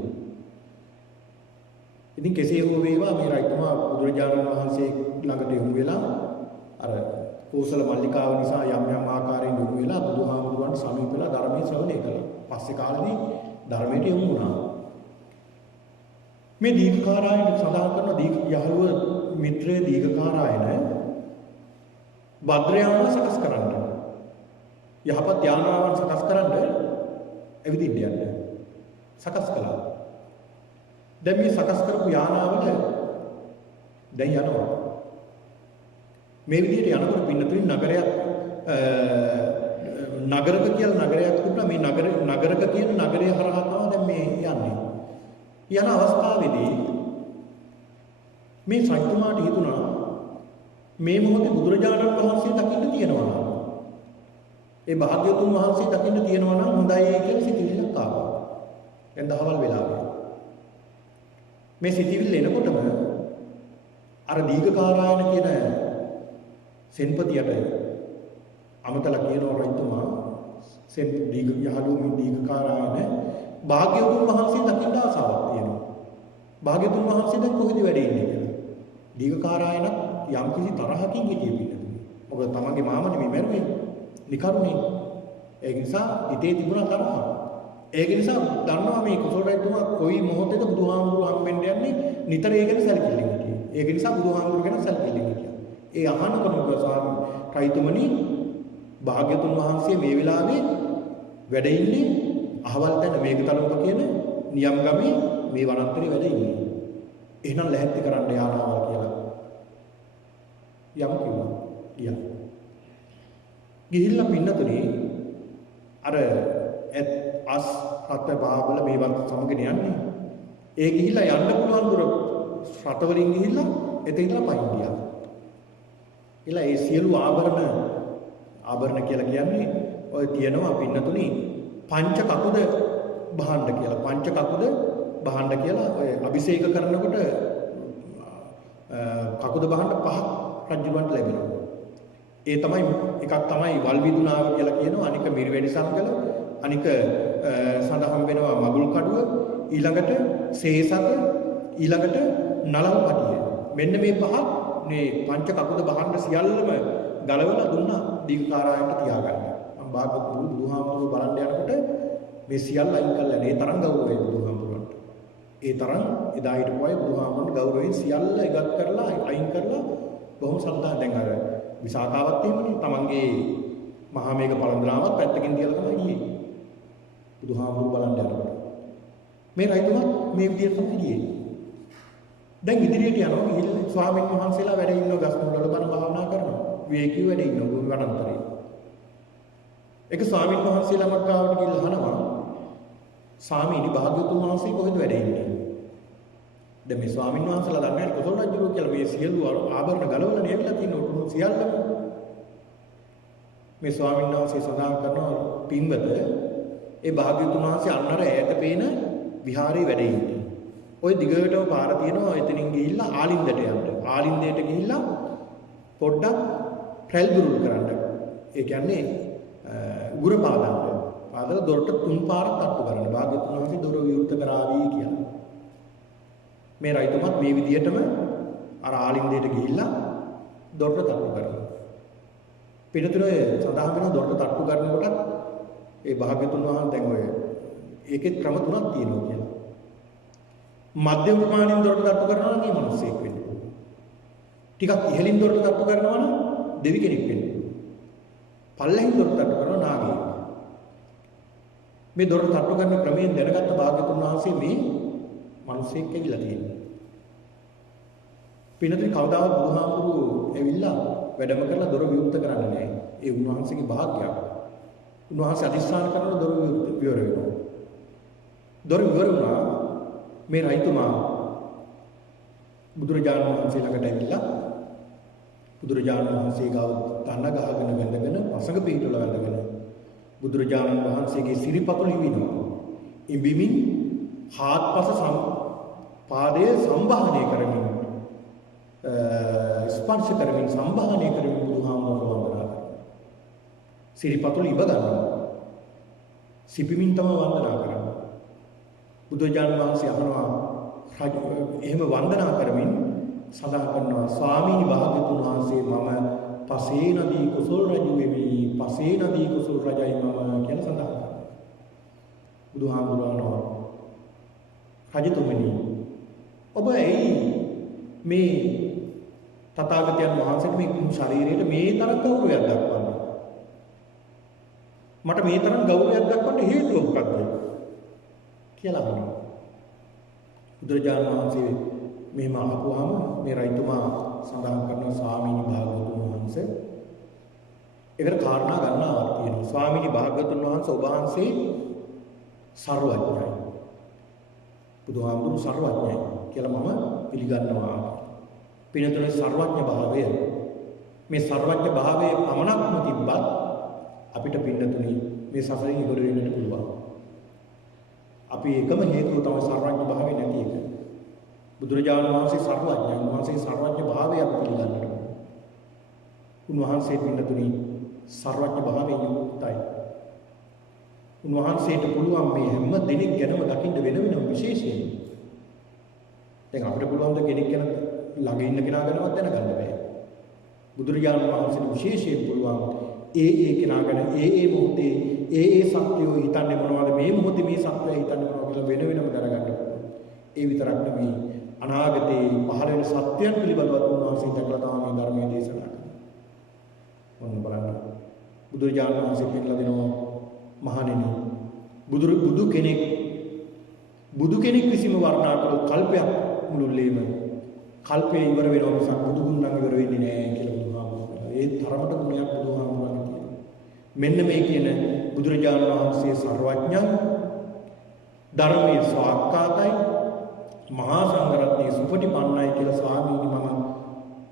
ඉතින් කෙසේ හෝ වේවා මේ රයිතුමා බුදුරජාණන් වහන්සේ ළඟට යොමු වෙලා අර කෝසල මල්ලිකාව නිසා යම් යම් ආකාරයෙන් යොමු වෙලා බුදුහාමුදුරන්ට සමීප වෙලා ධර්මයේ ශ්‍රවණය කළා. පස්සේ කාලෙදී ධර්මයට යොමු වුණා. මේ දීඝකාරායන සඳහන් කරන යහළුව මිත්‍රයේ දීඝකාරායන භද්‍රයාම සකස් කරන්න. යහපත් යානාවන් සකස් කරන්න ඇවිදින්න යන්න. සකස් කළා. දැන් මේ සකස් කරපු යානාවල දැන් යනවා. මේ විදිහට යනකොට පින්නතුනි නගරයක් නගරක කියලා නගරයක් තිබුණා. මේ නගරක කියන නගරය හරහා තමයි දැන් මේ යන්නේ. යන අවස්ථාවේදී මේ සත්‍යමාට හිතුණා මේ මොහොතේ බුදුරජාණන් වහන්සේ දකින්න තියෙනවා. ඒ භාග්‍යවතුන් වහන්සේ දකින්න තියෙනවා නම් හොඳයි කියලා සිතිවිල්ලක් ආවා. දැන් දහවල් වෙලාවේ. මේ සිතිවිල්ල එනකොටම අර දීඝකාරායන කියන සෙන්පතියට අමතලා කියනවා රයිතුමා සෙන් යහළුව දීඝකාරායන භාග්‍යවතුන් වහන්සේ දකින්න ආසාවක් තියෙනවා. භාග්‍යවතුන් වහන්සේ දැන් කොහෙද වැඩ ඉන්නේ කියලා. දීඝකාරායන යම්කිසි තරහකින් හිටියේ පිළිතුරු. මොකද තමන්ගේ මාමා නෙමෙයි මැරුවේ. නිකරුණේ. ඒ නිසා හිතේ තිබුණා තරහ. ඒක නිසා දන්නවා මේ කුසල රජතුමා කොයි මොහොතේද බුදුහාමුදුරුවෝ හම්බෙන්න යන්නේ නිතර ඒ ගැන සැලකිල්ලෙන් හිටියේ. ඒක නිසා බුදුහාමුදුරුවෝ ගැන සැලකිල්ලෙන් හිටියා. ඒ අහනකොට ස්වාමී රජතුමනි භාග්‍යතුන් වහන්සේ මේ වෙලාවේ වැඩ ඉන්නේ අහවල් තැන මේකතලුඹ කියන නියම් ගමේ මේ වනාන්තරේ වැඩ ඉන්නේ. එහෙනම් ලැහැත්ති කරන්න යානාවල් කියලා. යම් කිව්වා. ගියා. ගිහිල්ලා පින්නතුනේ අර අස් රත බාබල මේවත් සමගන යන්නේ. ඒ ගිහිල්ලා යන්න පුළුවන් දුර රත වලින් ගිහිල්ලා එතන ඉඳලා පයින් ගියා. ඊළා ඒ සියලු ආභරණ කියලා කියන්නේ ඔය තියෙනවා පින්නතුනේ පංච කකුද බහන්න කියලා. පංච කකුද බහන්න කියලා ඔය අභිෂේක කරනකොට කකුද බහන්න පහක් රජුන්ට ලැබෙනවා. ඒ තමයි එකක් තමයි වල් විදුනාව කියලා කියනවා. අනික මිරිවැඩි සංකල, අනික සඳහන් වෙනවා මගුල් කඩුව, ඊළඟට සේසත, ඊළඟට නලල් පටිය. මෙන්න මේ පහ මේ පංච කකුද බහන්න සියල්ලම ගලවලා දුන්නා දීඝකාරායන්ට තියාගන්න. මම භාග්‍යවතුන් බුදුහාමුදුරුවෝ බලන්න යනකොට මේ සියල්ල අයින් කළා. ඒ තරම් ගෞරවයි බුදුහාමුදුරුවන්ට. ඒ තරම් එදා හිටපු අය බුදුහාමුදුරුවන්ට ගෞරවයෙන් සියල්ල ඉවත් කරලා අයින් කරලා බොහොම සද්ධා දැන් අර විසාකාවත් එහෙමනේ. තමන්ගේ මහා මේඝ පළඳනාවත් පැත්තකින් තියලා තමයි ගියේ. බුදුහාමුදුරුවෝ බලන්න යනකොට. මේ රයිතුමා මේ විදියට තමයි ගියේ. දැන් ඉදිරියට යනවා ගිහිල්ලා ස්වාමීන් වහන්සේලා වැඩ ඉන්න ගස් මුල වල බණ භාවනා කරනවා. විවේකීව වැඩ ඉන්නවා වනාන්තරේ. ඒක ස්වාමීන් වහන්සේලා මග්ගාවට ගිහිල්ලා අහනවා ස්වාමීනි භාග්‍යවතුන් වහන්සේ කොහෙද වැඩ ඉන්නේ? දැන් මේ ස්වාමීන් වහන්සේලා දන්නේ නැහැ කොසල් රජුගේ කියලා මේ සියලු ආභරණ ගලවලා නියමිලා තියෙන උතුම් සියල්ලම. මේ ස්වාමීන් වහන්සේ සඳහන් කරනවා පින්වත ඒ භාග්‍යවතුන් වහන්සේ අන්නර ඈත පේන විහාරේ වැඩ ඉන්නේ. ওই දිගටම පාර තියෙනවා එතනින් ගිහිල්ලා ආලින්දට යන්න. ආලින්දයට ගිහිල්ලා පොඩ්ඩක් රැල් බුරුල් කරන්න. ඒ කියන්නේ උගුර පාදන්න. පාදලා දොරට තුන් පාරක් තට්ටු කරන්න. භාග්‍යවතුන් වහන්සේ දොර විවෘත කරાવી කියලා. මේ රයිතුමත් මේ විදියටම අර ආලින්දයට ගිහිල්ලා දොරට තට්ටු කරනවා. පිටුතුනේ සඳහන් වෙන දොරට තට්ටු කරනකොට ඒ භාග්‍යවතුන් වහන්සේ දැන් ඔය ඒකේ ක්‍රම තුනක් තියෙනවා කියලා. මධ්‍යම ප්‍රමාණයෙන් දොරට තට්ටු කරනවා නම් මේ මිනිස්සෙක් වෙන්නේ. ටිකක් ඉහළින් දොරට තට්ටු කරනවා නම් දෙවි කෙනෙක් වෙන්නේ. පල්ලෙහින් දොරට තට්ටු කරනවා නාගයෙක්. මේ දොරට තට්ටු කරන ක්‍රමයෙන් දැනගත්ත භාග්‍යවතුන් වහන්සේ මේ මිනිස්සෙක් ඇවිල්ලා තියෙනවා. පිනතුනි කවදාවත් බුදුහාමුදුරුවෝ ඇවිල්ලා වැඩම කරලා දොර විවෘත කරන්නේ නැහැ. ඒ උන්වහන්සේගේ භාග්‍යයක්. උන්වහන්සේ අධිෂ්ඨාන කරන දොර විවර වෙනවා. දොර විවර වුණා මේ රයිතුමා බුදුරජාණන් වහන්සේ ළඟට ඇවිල්ලා බුදුරජාණන් වහන්සේ ගාව තන ගහගෙන වැඳගෙන පසඟ පිටවල වැඳගෙන බුදුරජාණන් වහන්සේගේ සිරිපතුල ඉවිනවා. ඉබිමින් හාත්පස පාදයේ සම්භාහනය කරමින් ස්පර්ශ කරමින් සම්භාහනය කරමින් බුදුහාමුදුරුවෝ වන්දනා කරනවා. සිරිපතුල ඉව ගන්නවා. සිපිමින් තමයි වන්දනා කරන්නේ. බුදුරජාණන් වහන්සේ අහනවා එහෙම වන්දනා කරමින් සඳහන් කරනවා ස්වාමීනි භාග්‍යතුන් වහන්සේ මම පසේ නදී කුසල් රජු වෙමි පසේ නදී කුසල් රජයි මම කියලා සඳහන් කරනවා. බුදුහාමුදුරුවෝ රජතුමනි ඔබ ඇයි මේ තථාගතයන් වහන්සේට මේ ශරීරයට මේ තරම් ගෞරවයක් දක්වන්නේ? මට මේ තරම් ගෞරවයක් දක්වන්න හේතුව මොකක්ද කියලා අහනවා. බුදුරජාණන් වහන්සේ මෙහෙම අහපුවාම මේ රජතුමා සඳහන් කරන ස්වාමීනි භාග්‍යවතුන් වහන්සේ ඒකට කාරණා ගන්නවා තියෙනවා. ස්වාමීනි භාග්‍යවතුන් වහන්සේ ඔබ වහන්සේ සර්වඥයි. බුදුහාමුදුරු සර්වඥයි කියලා මම පිළිගන්නවා. පිනතුනේ සර්වඥ භාවය මේ සර්වඥ භාවයේ පමණක්ම තිබ්බත් අපිට පින්නතුනේ මේ සසරින් ඉවර වෙන්නට පුළුවන්. අපි එකම හේතුව තමයි සර්වඥ භාවය නැති එක. බුදුරජාණන් වහන්සේ සර්වඥයි. උන්වහන්සේ සර්වඥ භාවය අපි පිළිගන්නට ඕනේ. උන්වහන්සේ පින්නතුනේ සර්වඥ භාවයෙන් යුක්තයි. උන්වහන්සේට පුළුවන් මේ හැම දෙනෙක් ගැනම දකින්න වෙන වෙනම විශේෂයෙන්. දැන් අපිට පුළුවන් ද කෙනෙක් ගැන ළඟ ඉන්න කෙනා ගැනවත් දැනගන්න බෑ. බුදුරජාණන් වහන්සේට විශේෂයෙන් පුළුවන් ඒ කෙනා ගැන ඒ මොහොතේ ඒ සත්‍යෝ හිතන්නේ මොනවද මේ මොහොතේ මේ සත්‍යය හිතන්නේ මොනවද කියලා වෙන වෙනම දැනගන්න පුළුවන්. ඒ විතරක් නෙවෙයි අනාගතේ පහළ වෙන සත්‍යයන් පිළිබඳව උන්වහන්සේ දැකලා තමයි ධර්මයේ දේශනා කරන්නේ. මොන බලන්න බුදුරජාණන් වහන්සේ පෙන්නලා දෙනවා මහණෙනි බුදු කෙනෙක් විසින්ම වර්ණනා කළ කල්පයක් මුළුල්ලේම කල්පය ඉවර වෙනවා මිසක් බුදු ගුණ නම් ඉවර වෙන්නේ නැහැ කියලා බුදුහාමුදුරුවෝ. ඒ තරමට ගුණයක් බුදුහාමුදුරුවෝ කියනවා. මෙන්න මේ කියන බුදුරජාණන් වහන්සේ සර්වඥයි ධර්මයේ ස්වාක්කාතයි මහා සංඝරත්නයේ සුපටිපන්නයි කියලා ස්වාමීනි මම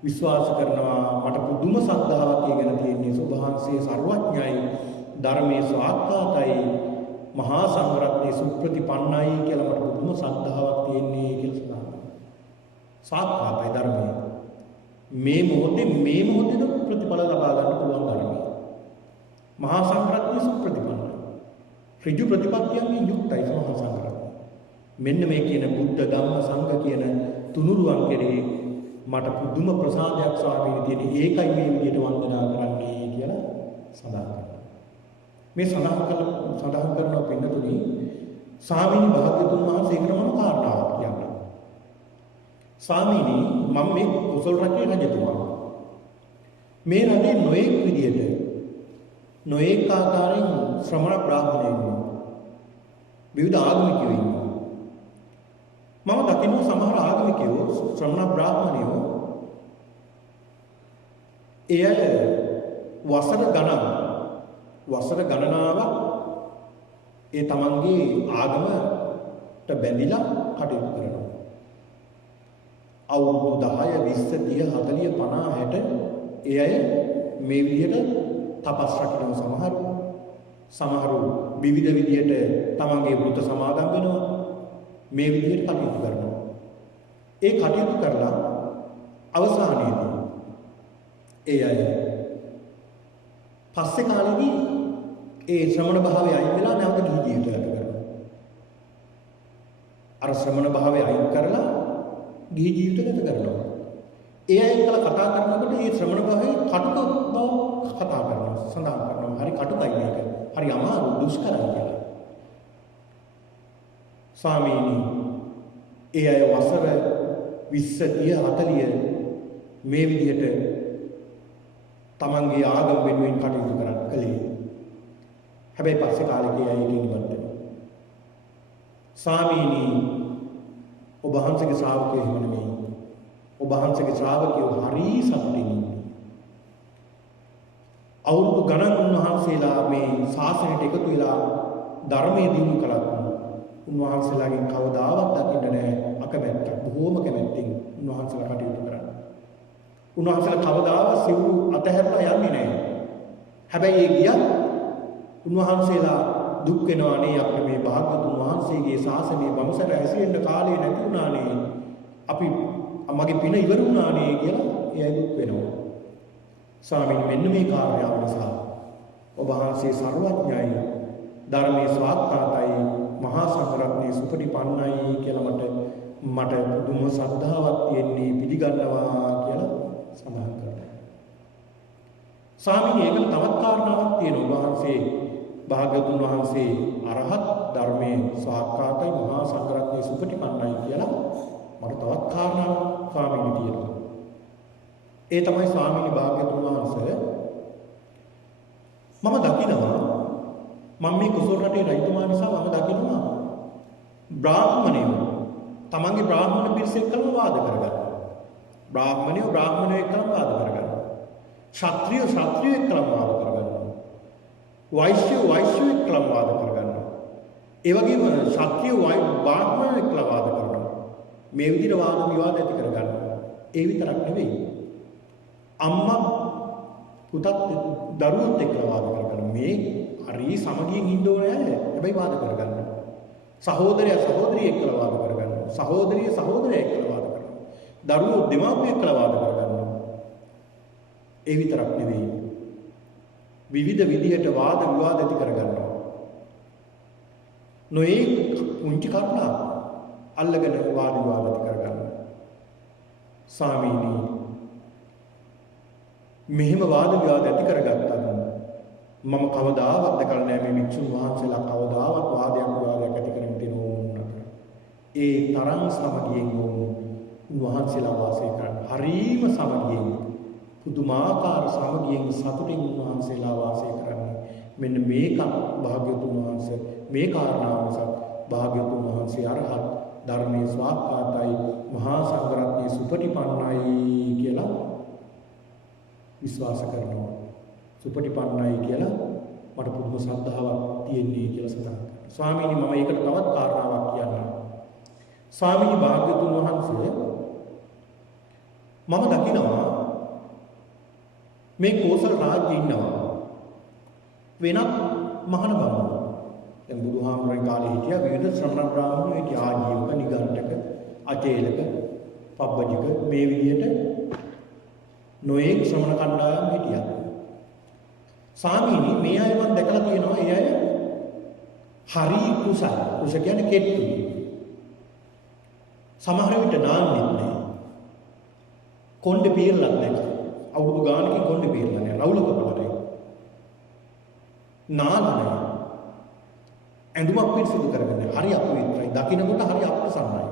විශ්වාස කරනවා. මට පුදුම ශ්‍රද්ධාවක් ඉගෙන තියෙන්නේ සුභාංශයේ සර්වඥයි ධර්මයේ ස්වාක්කාතයි මහා සංඝරත්නයේ සුප්‍රතිපන්නයි කියලා මට පුදුම ශ්‍රද්ධාවක් තියෙන්නේ කියලා සඳහන්. සාක්කාතයි ධර්මයේ මේ මොහොතේ ප්‍රතිඵල ලබා ගන්න පුළුවන් ධර්මයේ මහා සංඝරත්නයේ සුප්‍රතිපන්නයි ඍජු ප්‍රතිපත්තියෙන් යුක්තයි මහා සංඝරත්නය. මෙන්න මේ කියන බුද්ධ ධම්ම සංඝ කියන තුනුරුවන් කෙරෙහි මට පුදුම ප්‍රසාදයක් ස්වාමීනි තියෙන ඒකයි මේ විදිහට වන්දනා කරන්නේ කියලා සඳහන් කරනවා. මේ සඳහන් කරනවා පින්නතුනි ස්වාමීනි භාග්‍යතුන් වහන්සේකට මම කාරණාවක් කියන්නම්. ස්වාමීනි මම මේ කුසල රජේ රජතුමා. මේ රජේ නොඑක් විදියට නොඑක් ආකාරයෙන් ශ්‍රමණ බ්‍රාහ්මණයෝ ඉන්නවා. විවිධ ආගමිකයෝ ඉන්නවා. මම දකින්න සමහර ආගමිකයෝ ශ්‍රමණ බ්‍රාහ්මණයෝ එය වසර ගණනාවක් ඒ තමන්ගේ ආගමට බැඳිලා කටයුතු කරනවා. අවුරුදු 10 20 30 40 50 60 ඒ අය මේ විදිහට තපස් රකින්න සමහරු විවිධ විදිහට තමන්ගේ වෘත සමාදන් වෙනවා. මේ විදිහට කටයුතු කරනවා. ඒ කටයුතු කරලා අවසානයේදී ඒ අය පස්සේ කාලෙදී ඒ ශ්‍රමණ භාවය අයින් වෙලා නැවත ගිහි ජීවිතයට කරනවා. අර ශ්‍රමණ භාවය අයින් කරලා ගිහි ජීවිතයට කරනවා. ඒ අය එක්කලා කතා කරනකොට මේ ශ්‍රමණ භාවයේ කටුක බව කතා කරනවා. සඳහන් කරනවා. හරි කටුකයි මේක. හරි අමාරු දුෂ්කරයි කියලා. ස්වාමීනි ඒ අය වසර 20 30 40 මේ විදිහට තමන්ගේ ආගම වෙනුවෙන් කටයුතු කළේ. හැබැයි පස්සේ කාලෙකේ අය ඉවත් වෙනවා. ස්වාමීනි ඔබ වහන්සේගේ ශ්‍රාවකයෝ එහෙම නෙමෙයි. ඔබ වහන්සේගේ ශ්‍රාවකයෝ හරි සතුටින් ඉන්නේ. අවුරුදු ගණන් උන්වහන්සේලා මේ ශාසනයට එකතු වෙලා ධර්මයේ දිනු කළා. උන්වහන්සේලාගෙන් කවදාවත් දකින්න නැහැ අකමැත්ත. බොහෝම කැමැත්තෙන් උන්වහන්සේලා කටයුතු කරන්නේ. උන්වහන්සේලා කවදාවත් සිවුරු අතහැරලා යන්නේ නැහැ. හැබැයි ඒ ගියත් උන්වහන්සේලා දුක් වෙනවානේ අපිට මේ භාග්‍යතුන් වහන්සේගේ ශාසනය වමසර ඇසිරෙන්න කාලේ නැති වුණානේ. අපි මගේ පින ඉවර වුණානේ කියලා එයා දුක් වෙනවා. ස්වාමීන් මෙන්න මේ කාර්යාව නිසා ඔබ වහන්සේ සර්වඥයි ධර්මයේ ස්වාක්ඛාතයි මහා සංඝරත්නයේ සුපටිපන්නයි කියලා මට පුදුම ශ්‍රද්ධාවක් තියෙන්නේ පිළිගන්නවා කියලා සඳහන් කරනවා. ස්වාමීන් ඒකට තවත් කාරණාවක් තියෙනවා. වහන්සේ භාග්‍යවතුන් වහන්සේ අරහත් ධර්මයේ ස්වාක්ඛාතයි මහා සංඝරත්නයේ සුපටිපන්නයි කියලා මට තවත් කාරණාවක් ස්වාමීන් තියෙනවා. ඒ තමයි ස්වාමීන් භාග්‍යවතුන් වහන්සේ මම දකිනවා මම මේ කුසල රටේ රජතුමා නිසා මම දකිනවා බ්‍රාහ්මණයෝ තමන්ගේ බ්‍රාහ්මණ පිරිස එක්කම වාද කරගන්නවා. බ්‍රාහ්මණයෝ එක්කම වාද කරගන්නවා. ක්ෂත්‍රියෝ එක්කම වාද කරගන්නවා. වෛශ්‍යෝ එක්කම වාද කරගන්නවා. ඒ වගේම ක්ෂත්‍රියෝ බ්‍රාහ්මණයෝ එක්කම වාද කරනවා. මේ විදිහට වාද විවාද ඇති කරගන්නවා. ඒ විතරක් නෙවෙයි. අම්මා පුතත් දරුවොත් එක්කම වාද කරගන්නවා. මේ හරි සමගියෙන් ඉන්න ඕනේ අය. හැබැයි වාද කරගන්නවා. සහෝදරයා සහෝදරිය එක්කම වාද කරගන්නවා. සහෝදරිය සහෝදරයා එක්කම වාද කරනවා. දරුවෝ දෙමාපිය එක්කම වාද කරගන්නවා. ඒ විතරක් නෙවෙයි. විවිධ විදිහට වාද විවාද ඇති කරගන්නවා. නොයේ පුංචි කරුණා අල්ලගෙන වාද විවාද ඇති කරගන්නවා. ස්වාමීනි මෙහෙම වාද විවාද ඇති කරගත්තා මම කවදාවත් දැකලා නැහැ මේ වික්ෂුන් වහන්සේලා කවදාවත් වාදයක් විවාදයක් ඇති කරගෙන තිනෝන්නට. ඒ තරම් සමගියෙන් වහන්සේලා වාසය කරන හරීම සමගියෙන් පුදුමාකාර සමගියෙන් සතුටින් වහන්සේලා වාසය කරන්නේ. මෙන්න මේක භාග්‍යවතුන් වහන්සේ මේ කාරණාව නිසා භාග්‍යවතුන් වහන්සේ අරහත් ධර්මයේ ස්වාක්ඛාතයි මහා සංඝරත්නයේ සුපටිපන්නයි කියලා විශ්වාස කරනවා. සුපටිපන්නයි කියලා මට පුදුම ශ්‍රද්ධාවක් තියෙන්නේ කියලා සඳහන් කරනවා. ස්වාමීනි මම ඒකට තවත් කාරණාවක් කියන්නම්. ස්වාමීනි භාග්‍යවතුන් වහන්සේ මම දකිනවා මේ කෝසල රාජ්‍යයේ ඉන්නවා වෙනත් මහාන බමුණෝ. දැන් බුදුහාමුදුරේ කාලේ හිටියා විවිධ ශ්‍රමණ බ්‍රාහ්මණයෝ හිටියා ආජීවක නිගණ්ඨක අචේලක පබ්බජික මේ විදිහට නොයෙක් ශ්‍රමණ කණ්ඩායම් හිටියා. ස්වාමීනි මේ අය මම දැකලා තියෙනවා ඒ අය හරි කුස කියන්නේ කෙට්ටු. සමහර විට නාන්නෙත් නැහැ. කොණ්ඩේ පීරලත් නැහැ. අවුරුදු ගානකින් කොණ්ඩේ පීරලා නැහැ. රවුලක බලතේ. නාන්නේ. ඇඳුමක් පිරිසිදු කරගන්නේ. හරි අපවිත්‍රයි. දකින්නකොට හරි අප්‍රසන්නයි.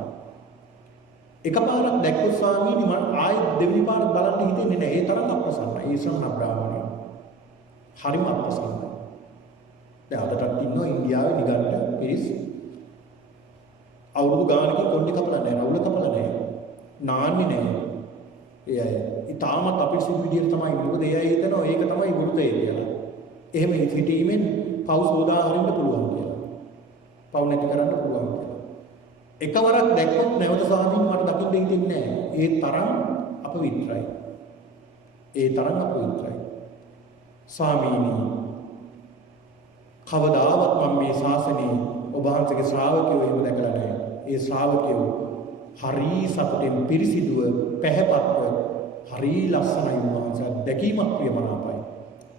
එකපාරක් දැක්කොත් ස්වාමීනි මම ආයෙත් දෙවෙනි පාරක් බලන්න හිතෙන්නේ නැහැ. ඒ තරම් අප්‍රසන්නයි. ඒ ශ්‍රමණ බ්‍රාහ්මණයෝ. හරිම අප්‍රසන්නයි. දැන් අදටත් ඉන්නවා ඉන්දියාවේ නිගණ්ඨ පිරිස්. අවුරුදු ගානකින් කොණ්ඩේ කපලා නැහැ. රවුල කපලා නැහැ. නාන්නේ නැහැ. ඒ අය ඊටාමත් අපිරිසුදු විදියට තමයි ඉන්නේ. මොකද ඒ අය හිතනවා ඒක තමයි වෘතය කියලා. එහෙම හිතීමෙන් පව් සෝදා හරින්න පුළුවන් කියලා. පව් නැති කරන්න පුළුවන් කියලා. එකවරක් දැක්කොත් නැවත සාධින් මට දකින්න හිතෙන්නේ නැහැ. ඒ තරම් අපවිත්‍රයි. ඒ තරම් අපවිත්‍රයි. ස්වාමීනි කවදාවත් මම මේ ශාසනයේ ඔබ වහන්සේගේ ශ්‍රාවකයෝ එහෙම දැකලා නැහැ. ඒ ශ්‍රාවකයෝ හරි සතුටින් පිරිසිදුව පැහැපත්ව හරි ලස්සනයි වහන්සේ දැකීමක් ප්‍රියමනාපයි.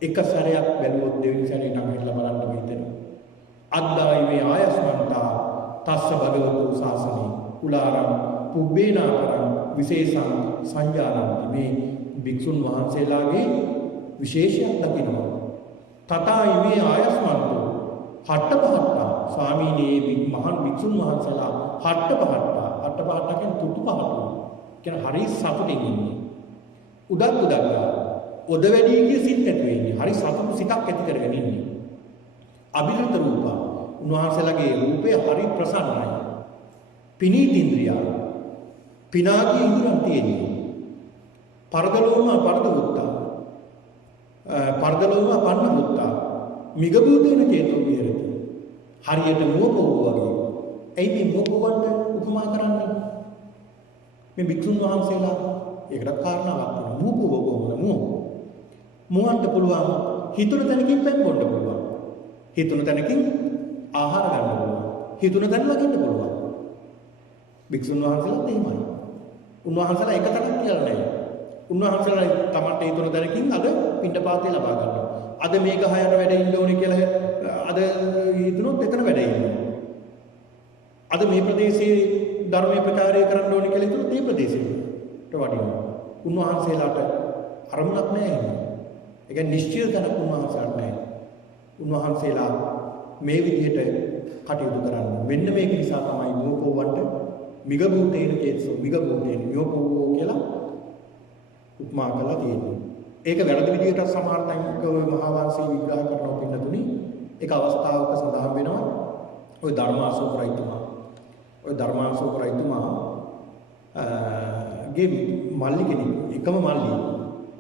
එක සැරයක් බැලුවොත් දෙවෙනි සැරේ නම් හිටලා බලන්න හිතෙනවා. අද්දායි මේ ආයස්මන්තා තස්ස භගවතු ශාසනේ උලාරම් පුබ්බේනාකරම් විශේෂං සංජානන්ති මේ භික්ෂුන් වහන්සේලාගේ විශේෂයක් දකිනවා. තථායි මේ ආයස්මන්තෝ හට්ටපහට්ටා ස්වාමීනි මහන් භික්ෂුන් වහන්සේලා හට්ටපහට්ටා කියන්නේ තුටු පහටු කියන හරි සතුටින් ඉන්නේ. උදක් ඔද වැඩි කිය සිත් ඇති වෙන්නේ. හරි සතුටු සිතක් ඇති කරගෙන ඉන්නේ. අභිනත රූප උන්වහන්සේලාගේ රූපය හරි ප්‍රසන්නයි. පිනීත ඉන්ද්‍රිය පිනාගේ ඉඳුරන් තියෙන්නේ. පරදලෝම පරදවුත්තා පරදලෝම පන්නවුත්තා මිගබුදේන චේතෝ විහෙරති. හරියට මොකෝ වගේ. ඇයි මේ මොකෝවන්ට උපමා කරන්නේ? මේ භික්ෂුන් වහන්සේලා ඒකට කාරණාවක් තියෙනවා. මූපුව කොහොමද මුවන්ට පුළුවන් හිතුන තැනකින් පැන් බොන්න පුළුවන්. හිතුන තැනකින් ආහාර ගන්න පුළුවන්. හිතුන තැන ලකින්න පුළුවන්. භික්ෂුන් වහන්සේලාත් එහෙමයි. උන්වහන්සේලා එක තැනක් කියලා නැහැ. උන්වහන්සේලා තමන්ට හිතුන තැනකින් අද පිණ්ඩපාතේ ලබා ගන්නවා. අද මේ ගහ යට වැඩ ඉන්න ඕනේ කියලා අද හිතුනොත් එතන වැඩ ඉන්නවා. අද මේ ප්‍රදේශයේ ධර්මයේ ප්‍රචාරය කරන්න ඕනේ කියලා හිතුනොත් ඒ ප්‍රදේශයට වඩිනවා. උන්වහන්සේලාට අරමුණක් නැහැ. ඒ කියන්නේ නිශ්චිත තැනක් උන්වහන්සේලාට නැහැ. උන්වහන්සේලා මේ විදිහට කටයුතු කරන්නේ. මෙන්න මේක නිසා තමයි මෝපෝවන්ට මිගබූතේන කේසෝ මිගබූතේන මියෝපෝවෝ කියලා උපමා කරලා තියෙනවා. ඒක වැරදි විදිහට සමහර තැන්ක ඔය මහා වංශී විග්‍රහ කරනවා පින්නතුනි. ඒක අවස්ථාවක සඳහන් වෙනවා. ඔය ධර්මාශෝක රජතුමා. ඔය ධර්මාශෝක රජතුමා ගේ මල්ලි කෙනෙක් එකම මල්ලි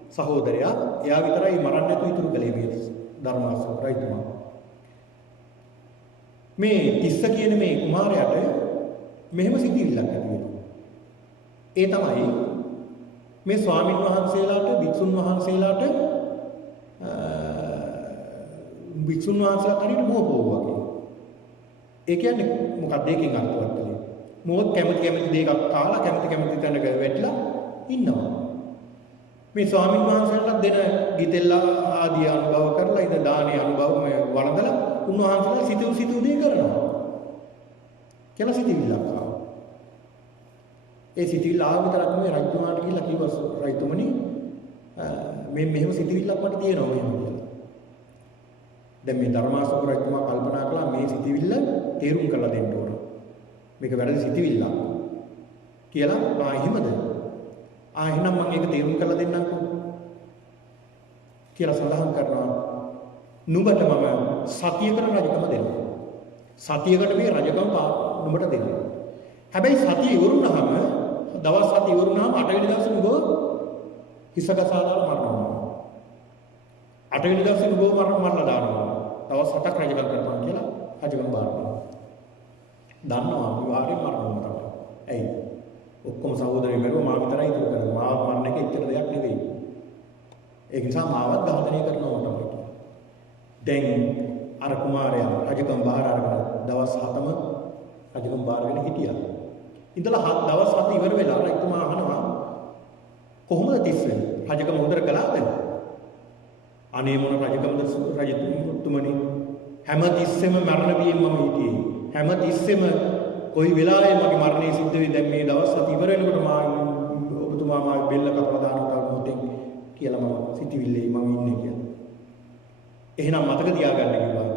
සහෝදරයා එයා විතරයි මරන්න නැතුව ඉතුරු කළේ මේ ධර්මාශෝක රජතුමා. මේ තිස්ස කියන මේ කුමාරයාට මෙහෙම සිතිවිල්ලක් ඇති වෙනවා. ඒ තමයි මේ ස්වාමින් වහන්සේලාට භික්ෂුන් වහන්සේලාට හරියට මෝපෝව වගේ. ඒ කියන්නේ මොකක්ද ඒකෙන් අර්ථවත් වෙන්නේ? මොහොත් කැමති දෙයක් කාලා කැමති තැනක වැටලා ඉන්නවා. මේ ස්වාමින් වහන්සේලාට දෙන ගිතෙල්ල ආදී අනුභව කරලා ඉත දානේ අනුභව වළඳලා උන්වහන්සේලා සිතුව දේ කරනවා. කියලා සිතිවිල්ලක් ආවා. ඒ සිතිවිල්ල ආව විතරක් නෙවෙයි රජතුමාට කියලා කිව්වා රජතුමනි මේ මෙහෙම සිතිවිල්ලක් මට තියෙනවා මෙහෙම කියලා. දැන් මේ ධර්මාශෝක රජතුමා කල්පනා කළා මේ සිතිවිල්ල තේරුම් කරලා දෙන්න ඕන. මේක වැරදි සිතිවිල්ලක් කියලා එහෙමද? එහෙනම් මම ඒක තේරුම් කරලා දෙන්නම්කෝ කියලා සඳහන් කරනවා. නුඹට මම සතියකට රජකම දෙනවා. සතියකට මේ රජකම නුඹට දෙනවා. හැබැයි සතිය ඉවරුනහම දවස් 7 ඉවරුනහම 8 වෙනි දවසේ නුඹ හිසකසා දාලා මරනවා. 8 වෙනි දවසේ නුඹ මරලා දානවා. දවස් 7ක් රජකම් කරනවා කියලා රජකම් බාර ගන්නවා. දන්නවා විවාහයෙන් මරනවා තමයි. ඇයි? ඔක්කොම සහෝදරයෝ මරුවා මා විතරයි ඉතුරු කරන්නේ. මාව මරණ එක එච්චර දෙයක් නෙවෙයි. ඒක නිසා මාවත් ඝාතනය කරනවා තමයි. දැන් අර කුමාරයා රජකම් බාර අරගෙන දවස් 7ම රජකම් බාරගෙන හිටියා. ඉඳලා දවස් 7 ඉවර වෙලා රජතුමා අහනවා කොහොමද තිස්සේ රජකම හොඳට කළාද? අනේ මොන රජකමද රජතුමනි හැම තිස්සෙම මරණ බියෙන් මම හිටියේ. හැම තිස්සෙම කොයි වෙලාවෙ මගේ මරණය සිද්ධ වෙයි දැන් මේ දවස් 7 ඉවර වෙනකොට ඔබතුමා මාගේ බෙල්ල කපලා දානවා මොතෙන් කියලා මම සිටිවිල්ලේ මම ඉන්නේ කියලා. එහෙනම් මතක තියාගන්න කිව්වා.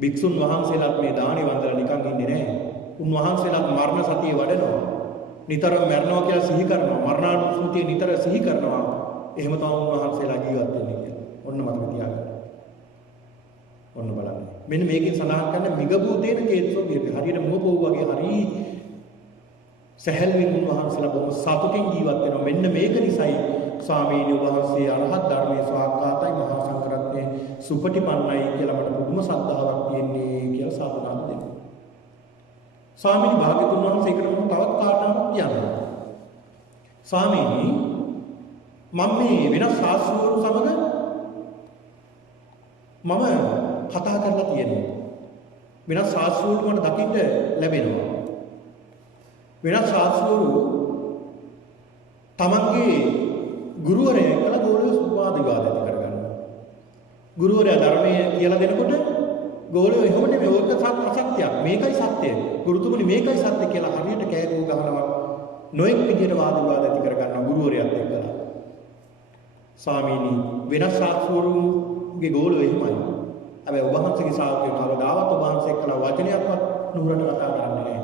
භික්ෂුන් වහන්සේලාත් මේ දානි වන්දලා නිකන් ඉන්නේ නැහැ. උන්වහන්සේලාත් මරණ සතිය වඩනවා. නිතරම මරනවා කියලා සිහි කරනවා. මරණානුස්මෘතිය නිතර සිහි කරනවා. එහෙම තමයි උන්වහන්සේලා ජීවත් වෙන්නේ කියලා. ඔන්න මතක තියාගන්න. ඔන්න බලන්න. මෙන්න මේකෙන් සඳහන් කරන මිගබූතේන කේතෝ හරියට මොකෝ වගේ හරි සහැල්වෙන් උන්වහන්සේලා බොහොම සතුටින් ජීවත් වෙනවා. මෙන්න මේක නිසායි ස්වාමීනි වහන්සේ අරහත් ධර්මයේ ස්වාක්ඛාතයි මහා සංඝරත්නයේ සුපටිපන්නයි කියලා මට පුදුම ශ්‍රද්ධාවක් තියෙන්නේ කියලා සාධනාව දෙනවා. ස්වාමීනි භාග්‍යතුන් වහන්සේ ඒකට තවත් කාරණාවක් කියනවා. ස්වාමීනි මම මේ වෙනස් ශාස්ත්‍රවරු සමග මම කතා කරලා තියෙනවා. වෙනස් ශාස්ත්‍රවරු මට දකින්න ලැබෙනවා. වෙනස් ශාස්ත්‍රවරු තමන්ගේ ගුරුවරයා කියලා ගෝලියෝ වාද විවාද ඇති කරගන්නවා. ගුරුවරයා ධර්මයේ කියලා දෙනකොට ගෝලියෝ එහෙම නෙමෙයි ඕක අසත්‍යයක්. මේකයි සත්‍යය. ගුරුතුමනි මේකයි සත්‍ය කියලා හරියට කෑගෝ ගහනවා. නොඑක් විදිහට වාද විවාද ඇති කරගන්නවා ගුරුවරයාත් එක්කලා. ස්වාමීනි වෙනස් ශාස්ත්‍රවරුන්ගේ ගෝලියෝ එහෙමයි. හැබැයි ඔබ වහන්සේගේ ශ්‍රාවකයෝ කවදාවත් ඔබ වහන්සේ එක්කලා වචනයක්වත් නුරට කතා කරන්නේ නැහැ.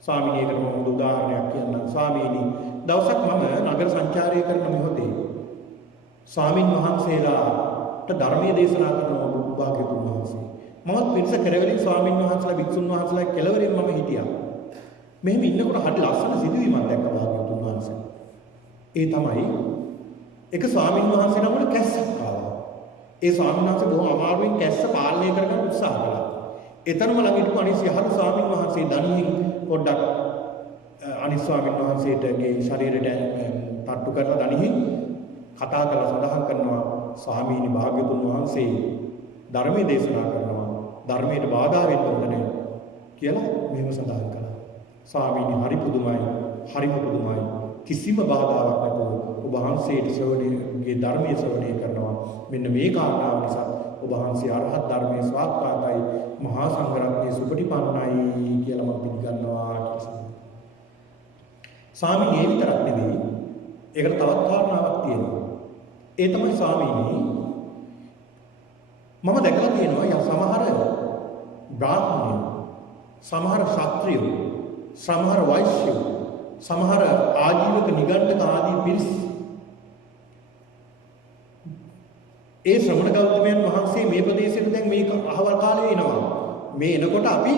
ස්වාමීනි ඒකට මම උදාහරණයක් කියන්නම්. ස්වාමීනි දවසක් මම නගර සංචාරය කරන මොහොතේ ස්වාමින් වහන්සේලාට ධර්මයේ දේශනා කරන භාග්‍යතුන් වහන්සේ මමත් පිරිස කෙරවලින් ස්වාමින් වහන්සේලා භික්ෂුන් වහන්සේලා කෙළවරින් මම හිටියා. මෙහෙම ඉන්නකොට හරි ලස්සන සිදුවීමක් දැක්ක භාග්‍යතුන් වහන්සේ. ඒ තමයි එක ස්වාමින් වහන්සේ නමකට කැස්සක් ආවා. ඒ ස්වාමින් වහන්සේ බොහොම අමාරුවෙන් කැස්ස පාලනය කරගන්න උත්සාහ කළා. එතනම ළඟ හිටපු අනිත් සියහරු ස්වාමින් වහන්සේ දණියෙන් පොඩ්ඩක් අනිත් ස්වාමින් වහන්සේටගේ ශරීරයට තට්ටු කරලා දණිහි කතා කරලා සඳහන් කරනවා ස්වාමීනි භාග්‍යතුන් වහන්සේ ධර්මයේ දේශනා කරනවා ධර්මයට බාධා වෙන්න ඕනේ කියලා මෙහෙම සඳහන් කළා. ස්වාමීනි හරි පුදුමයි හරිම පුදුමයි කිසිම බාධාවක් නැතුව ඔබ වහන්සේට ශ්‍රවණයේ ධර්මයේ ශ්‍රවණය කරනවා. මෙන්න මේ කාරණාව නිසා ඔබ වහන්සේ අරහත් ධර්මයේ ස්වාක්ඛාතයි මහා සංඝරත්නයේ සුපටිපන්නයි කියලා මම පිළිගන්නවා කියලා. ස්වාමීනි ඒ විතරක් නෙවෙයි ඒකට තවත් කාරණාවක් තියෙනවා. ඒ තමයි ස්වාමීනි මම දැකලා තියෙනවා යම් සමහර බ්‍රාහ්මණයෝ සමහර ක්ෂත්‍රියෝ සමහර වෛශ්‍යයෝ සමහර ආජීවක නිගණ්ඨක ආදී පිරිස් ඒ ශ්‍රමණ ගෞතමයන් වහන්සේ මේ ප්‍රදේශයට දැන් මේක අහවල් කාලේ එනවා. මේ එනකොට අපි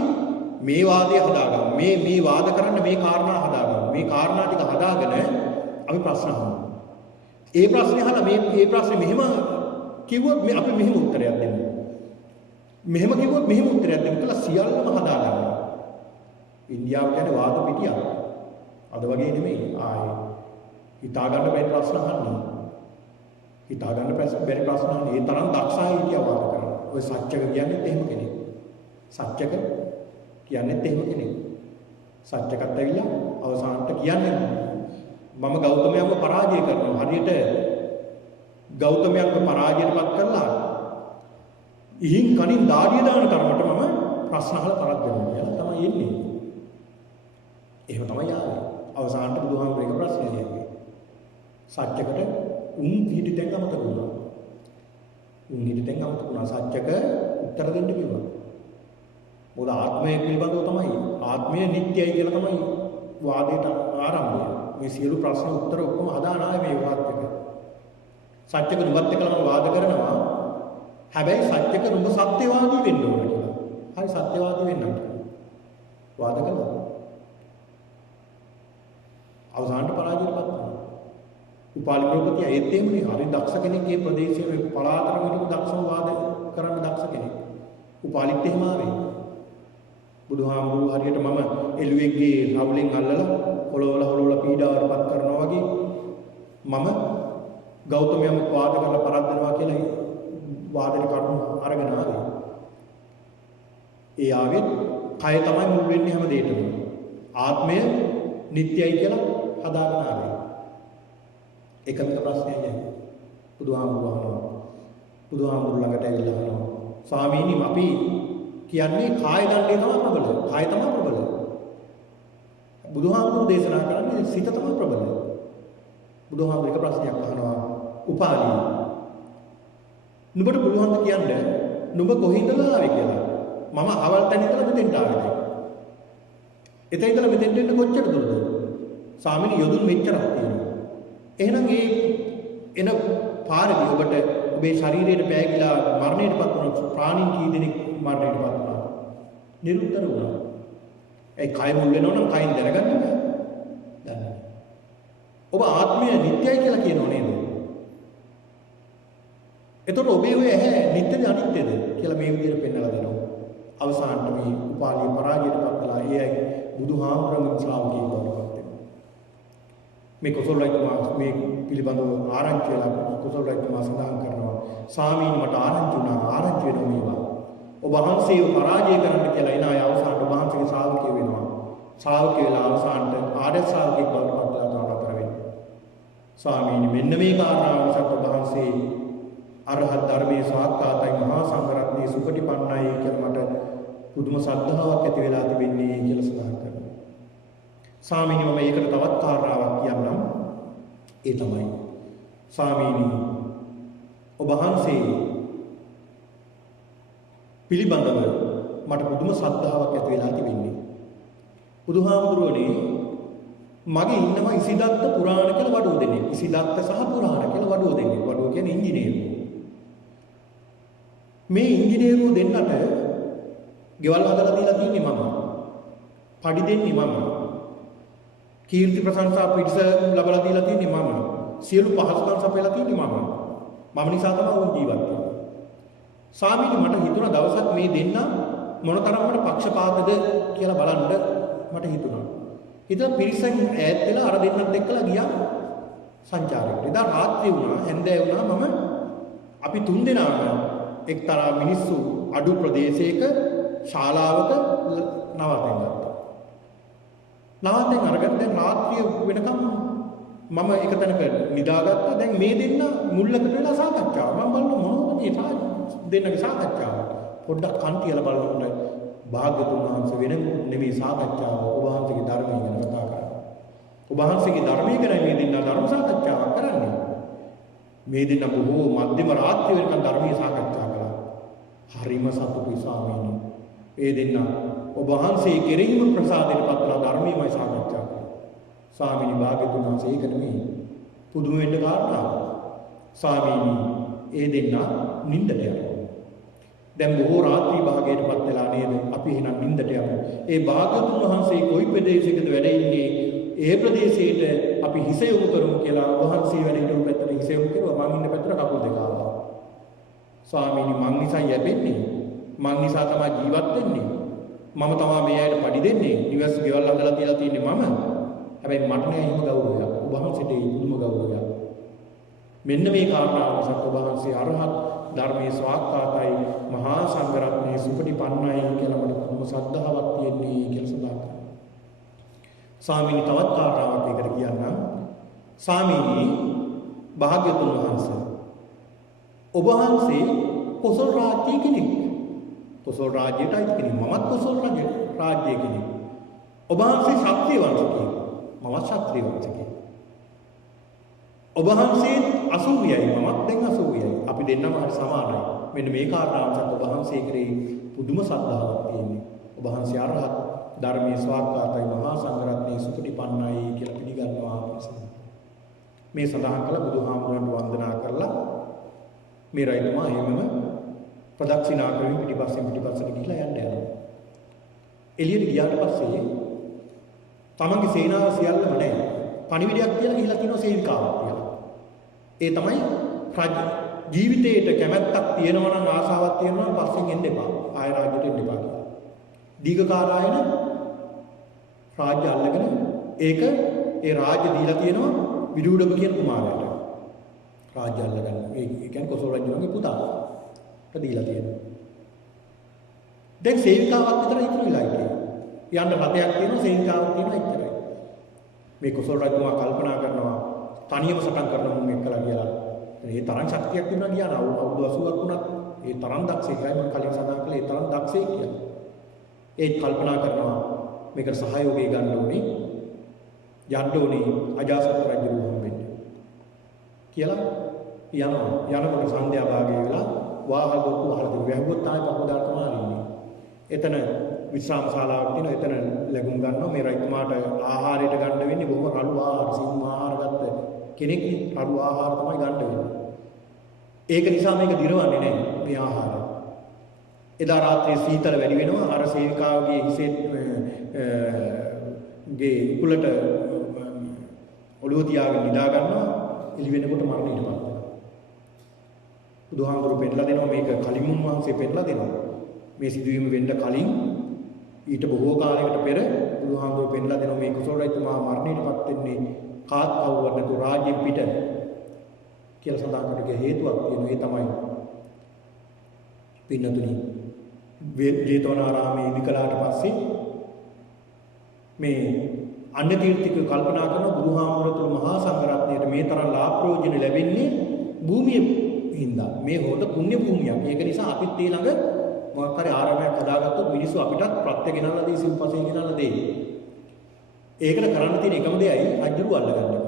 මේ වාදය හදාගමු. මේ වාද කරන්න මේ කාරණා හදාගමු. මේ කාරණා ටික හදාගෙන අපි ප්‍රශ්න අහමු. ඒ ප්‍රශ්නේ අහලා මේ ප්‍රශ්නේ මෙහෙම කිව්වොත් අපි මෙහෙම උත්තරයක් දෙමු. මෙහෙම කිව්වොත් මෙහෙම උත්තරයක් දෙමු කියලා සියල්ලම හදාගන්නවා. ඉන්දියාව කියන්නේ වාද පිටියක්. අද වගේ නෙමෙයි. ආයේ හිතා ගන්න බැරි ප්‍රශ්න අහන්නේ. හිතා ගන්න බැරි ප්‍රශ්න අහන්නේ. ඒ තරම් දක්ෂයි හිටියා වාද කරනවා. ඔය සත්‍යක කියන්නේත් එහෙම කෙනෙක්. සත්‍යක කියන්නේත් එහෙම කෙනෙක්. සත්‍යකත් ඇවිල්ලා අවසානට කියන්නේ මම ගෞතමයන්ව පරාජය කරනවා. හරියට ගෞතමයන්ව පරාජයටපත් කරලා ඉහින් කනින් දාඩිය දාන තරමට මම ප්‍රශ්න අහලා තරක් දෙනවා කියලා තමයි එන්නේ. එහෙම තමයි ආවේ. අවසානට බුදුහාමුදුරේ එක ප්‍රශ්නයක් ඇහුවේ. සත්‍යකට උන් පිටි දැන් අමතක වුණා. උන් පිටි දැන් අමතක වුණා. සත්‍යක උත්තර දෙන්න කිව්වා. මොකද ආත්මය පිළිබඳව තමයි ආත්මය නිට්ටයයි කියලා තමයි වාදයට ආරම්භය. මේ සියලු ප්‍රශ්න උත්තර ඔක්කොම හදාන ආයේ මේ වාද එක. සත්‍යක නුඹත් එක්කම වාද කරනවා. හැබැයි සත්‍යක නුඹ සත්‍යවාදී වෙන්න ඕන කියලා. හරි සත්‍යවාදී වෙන්න කියලා. වාද කළා. අවසානට පරාජයටපත් වුණා. උපාලි ප්‍රභූතිය ඒත් එහෙමනේ හරි දක්ෂ කෙනෙක් මේ ප්‍රදේශයේ පළාතටම හිටපු දක්ෂම වාද කරන්න දක්ෂ කෙනෙක්. උපාලිත් එහෙම ආවේ. බුදුහාමුදුරුවෝ හරියට මම එළුවෙක්ගේ රවුලෙන් අල්ලලා හොලවල පීඩාවටපත් කරනවා වගේ මම ගෞතමයන් වාද කරලා පරද්දනවා කියලා වාදේ කරුණු අරගෙන ආවේ. ඒ ආවෙත් කය තමයි මුල් වෙන්නේ හැම දෙයකම. ආත්මය නිට්ටයයි කියලා හදාගෙන ආවේ. එකම ප්‍රශ්නයයි බුදුහාමුදුරුවෝ ළඟට ඇවිල්ලා අහනවා ස්වාමීනි අපි කියන්නේ කාය දණ්ඩේ තමයි ප්‍රබල. කාය තමයි ප්‍රබල. බුදුහාමුදුරුවෝ දේශනා කරන්නේ සිත තමයි ප්‍රබල. බුදුහාමුදුරුවෝ එක ප්‍රශ්නයක් අහනවා උපාලි නුඹට පුළුවන් ද කියන්නේ නුඹ කොහේඳලා ආවේ කියලා. මම අවල් තැන ඉඳලා මෙතෙන්ට ආවේ. එතන ඉඳලා මෙතෙන්ට එන්න කොච්චර දුරද? ස්වාමීනි යොදුන් මෙච්චරක් තියෙනවා. එහෙනම් ඒ එන පාරදී ඔබට ඔබේ ශරීරයට පෑගිලා මරණයටපත් වුණ ප්‍රාණීන් කී දෙනෙක් මරණයටපත් වුණා? නිරුත්තර වුණා. ඒ කය මුල් වෙනව නම් කයින් දැනගන්න බෑ. දන්නේ. ඔබ ආත්මය නිට්ටයයි කියලා කියනව නේද? එතකොට ඔබේ ඔය ඇහැ නිට්ටද අනිත්‍යද කියලා මේ විදිහට පෙන්නලා දෙනවා. අවසානට මේ උපාලිය පරාජයටපත් කළා. ඒ අය බුදුහාමුදුරන්ගේ ශ්‍රාවකයෙක් බවට පත් වෙනවා. මේ කුසල රජතුමා මේ පිළිබඳව ආරංචි වෙලා කුසල රජතුමා සඳහන් කරනවා ස්වාමීන් මට ආරංචි වෙනවා මේවා. ඔබ වහන්සේව පරාජය කරන්න කියලා එන අය අවසානට වහන්සේගේ ශ්‍රාවකයෙක් වෙනවා. ශ්‍රාවකයෙක් වෙලා අවසානට ආර්ය ශ්‍රාවකයෙක් බවට පත් වෙලා තමයි වෙන්නේ. ස්වාමීනි මෙන්න මේ කාරණාව නිසා ඔබ වහන්සේ අරහත් ධර්මයේ සාක්කාතයි මහා සංඝරත්නයේ සුපටිපන්නයි කියලා මට පුදුම ශ්‍රද්ධාවක් ඇති වෙලා තිබෙන්නේ කියලා සඳහන් කරනවා. ස්වාමීනි මම ඒකට තවත් කාරණාවක් කියන්නම්. ඒ තමයි ස්වාමීනි ඔබ වහන්සේ පිළිබඳව මට පුදුම ශ්‍රද්ධාවක් ඇති වෙලා තිබෙන්නේ. බුදුහාමුදුරුවනේ මගේ ඉන්නවා ඉසිදත්ත පුරාණ කියලා වඩුව දෙන්නේ. ඉසිදත්ත සහ පුරාණ කියලා වඩුව දෙන්නේ. වඩුව කියන්නේ ඉංජිනේරු. මේ ඉංජිනේරු දෙන්නට ගෙවල් හදලා දීලා තියෙන්නේ මම. පඩි දෙන්නේ මම. කීර්ති ප්‍රශංසා පිටස ලබලා දීලා තියෙන්නේ මම. සියලු පහසුකම් සපයලා තියෙන්නේ මම. මම නිසා තමයි උන් ජීවත් වෙන්නේ. ස්වාමීනි මට හිතුණා දවසක් මේ දෙන්න මොනතරම් මට පක්ෂපාතද කියලා බලන්න මට හිතුණා. හිතලා පිරිසෙන් ඈත් වෙලා අර දෙන්නත් එක්කලා ගියා සංචාරයකට. එදා රාත්‍රී වුණා, හැන්දෑ වුණා මම අපි 3 දෙනාම එක්තරා මිනිස්සු අඩු ප්‍රදේශයක ශාලාවක නවතෙන් ගත්තා. නවතෙන් අරගෙන දැන් රාත්‍රිය වෙනකම් මම එක තැනක නිදාගත්තා. දැන් මේ දෙන්න මුල්ලකට වෙලා සාකච්ඡාව. මම බලන මොනවද මේ දෙන්නගේ සාකච්ඡාව. පොඩ්ඩක් කන් තියලා බලනකොට භාග්‍යතුන් වහන්සේ වෙන නෙමෙයි සාකච්ඡාව ඔබ වහන්සේගේ ධර්මය ගැන කතා කරන්නේ. ඔබ වහන්සේගේ ධර්මය ගැන මේ දෙන්න ධර්ම සාකච්ඡාවක් කරන්නේ. මේ දෙන්න බොහෝ මධ්‍යම රාත්‍රිය වෙනකන් ධර්මීය සාකච්ඡා කළා. හරිම සතුටුයි ස්වාමීනි. ඒ දෙන්න ඔබ වහන්සේ කෙරෙහිම ප්‍රසාදයට පත්ලා ධර්මීයමයි සාකච්ඡා කළා. ස්වාමීනි භාග්‍යතුන් වහන්සේ ඒක නෙමෙයි පුදුම වෙන්න කාරණාව. ස්වාමීනි ඒ දෙන්න නිින්දට යනවා. දැන් බොහෝ රාත්‍රී භාගයටපත් වෙලා නේද? අපි එහෙනම් නිින්දට යමු. ඒ භාග්‍යතුන් වහන්සේ කොයි ප්‍රදේශයකද වැඩ ඉන්නේ? ඒ ප්‍රදේශයට අපි හිස යොමු කරමු කියලා වහන්සේ වැඩ ඉඳපු පැත්තට හිස යොමු කරුවා. මං ඉන්න පැත්තට කකුල් දෙක ආවා. ස්වාමීනි මං නිසා යැපෙන්නේ. මං නිසා තමයි ජීවත් වෙන්නේ. මම තමයි මේ අයට පඩි දෙන්නේ. නිවස් ගෙවල් හදලා තියලා තියෙන්නේ මම. හැබැයි මට නෑ එහෙම ගෞරවයක්. ඔබ වහන්සේට ඒ පුදුම ගෞරවයක්. මෙන්න මේ කාරණාව නිසා ඔබ වහන්සේ අරහත් ධර්මයේ ස්වාක්ඛාතයි මහා සංඝරත්නයේ සුපටිපන්නයි කියලා මට පුදුම ශ්‍රද්ධාවක් තියෙන්නේ කියලා සඳහන් කරනවා. ස්වාමීනි තවත් කාරණාවක් ඒකට කියන්නම්. ස්වාමීනි භාග්‍යතුන් වහන්සේ ඔබ වහන්සේ කොසල් රාජ්‍යයේ කෙනෙක්. කොසල් රාජ්‍යයට අයිති කෙනෙක්. මමත් කොසල් රාජ්‍යයේ කෙනෙක්. ඔබ වහන්සේ ශාක්‍රීය වංශිකයෙක්. මමත් ශාක්‍රීය වංශිකයෙක්. ඔබ වහන්සේ 80යි මමත් දැන් 80යි. අපි දෙන්නම හරි සමානයි. මෙන්න මේ කාරණාව නිසා ඔබ වහන්සේ කෙරෙහි පුදුම ශ්‍රද්ධාවක් තියෙන්නේ. ඔබ වහන්සේ අරහත් ධර්මයේ ස්වාක්ඛාතයි මහා සංඝරත්නයේ සුපටිපන්නයි කියලා පිළිගන්නවා කියලා. මේ සඳහන් කළ බුදුහාමුදුරන්ට වන්දනා කරලා මේ රජතුමා එහෙමම ප්‍රදක්ෂිනා කරමින් පිටිපස්සට ගිහිලා යන්න යනවා. එළියට ගියාට පස්සේ තමන්ගේ සේනාව සියල්ලම නැහැ. පණිවිඩයක් කියලා ගිහිලා කියනවා සේවිකාවක් කියලා. ඒ තමයි රජ ජීවිතේට කැමැත්තක් තියෙනවා නම් ආසාවක් තියෙනවා නම් පස්සෙන් එන්න එපා. ආය රාජ්‍යයට එන්න එපා කියලා. දීඝකාරායන රාජ්‍ය අල්ලගෙන ඒක ඒ රාජ්‍ය දීලා තියෙනවා විදුඩක කියන කුමාරයාට. රාජ්‍ය අල්ලගන්න. ඒ කියන්නේ කොසල් රජුගේ පුතාට දීලා තියෙනවා. දැන් සේවිකාවක් විතර ඉතුරු වෙලා ඉන්නේ. යන්න රටයක් තියෙනවා සේවිකාවක් තියෙනවා ඉතරයි. මේ කොසල් රජුමා කල්පනා කරනවා තනියම සටන් කරන මුන් එක්කලා කියලා. ඒ තරම් ශක්තියක් තිබුණා කියන අවුරුදු 80ක් වුණත් ඒ තරම් දක්ෂයෙක්යි මම කලින් සඳහන් කළේ ඒ තරම් දක්ෂයෙක් කියලා. ඒත් කල්පනා කරනවා මේකට සහයෝගය ගන්න ඕනේ යන්න ඕනේ අජාසත් රජු හම්බෙන්න කියලා යනකොට සන්ධ්‍යා භාගය වෙලා වාහන දුක වහලා වැහුවොත් තමයි පපුදාට මාළින්නේ. එතන විශ්‍රාම ශාලාවක් තියෙනවා. එතන ලැබුම් ගන්නවා. මේ රජතුමාට ආහාරයට ගන්න වෙන්නේ බොහොම රළු ආහාර, සිංහ ආහාර ගත්ත කෙනෙක් රළු ආහාර තමයි ගන්න වෙන්නේ. ඒක නිසා මේක දිරවන්නේ නැහැ මේ ආහාර. එදා රාත්‍රියේ සීතල වැඩි වෙනවා. අර සේවිකාවගේ හිසේ ගේ උකුලට ඔළුව තියාගෙන නිදා ගන්නවා. එළි වෙනකොට මරණයටපත් වෙනවා. බුදුහාමුදුරු පෙන්නලා දෙනවා මේක කලිමුන් වහන්සේ පෙන්නලා දෙනවා. මේ සිදුවීම වෙන්න කලින් ඊට බොහෝ කාලයකට පෙර බුදුහාමුදුරු පෙන්නලා දෙනවා මේ කුසල රජතුමා මරණයටපත් වෙන්නේ කාත් කවුරුවත් නැතු රාජ්‍ය පිට කියලා සඳහන් කරන හේතුවක් තියෙනවා. ඒ තමයි පින්නතුනි ජේතවනාරාමේ ඉදිකලාට පස්සේ මේ අන්‍ය තීර්ථිකයෝ කල්පනා කරන බුදුහාමුදුරුවෝ මහා සංඝරත්නයට මේ තරම් ලාභ ප්‍රයෝජන ලැබෙන්නේ භූමිය හින්දා. මේ හොඳ පුණ්‍ය භූමියක්. ඒක නිසා අපිත් ඒ ළඟ මොකක් හරි ආරාමයක් හදාගත්තොත් මිනිස්සු අපිටත් ප්‍රත්‍ය ගෙනල්ලා දී සිව්පසේ ගෙනල්ලා දෙයි. ඒකට කරන්න තියෙන එකම දෙයයි රජුරු අල්ලගන්න එක.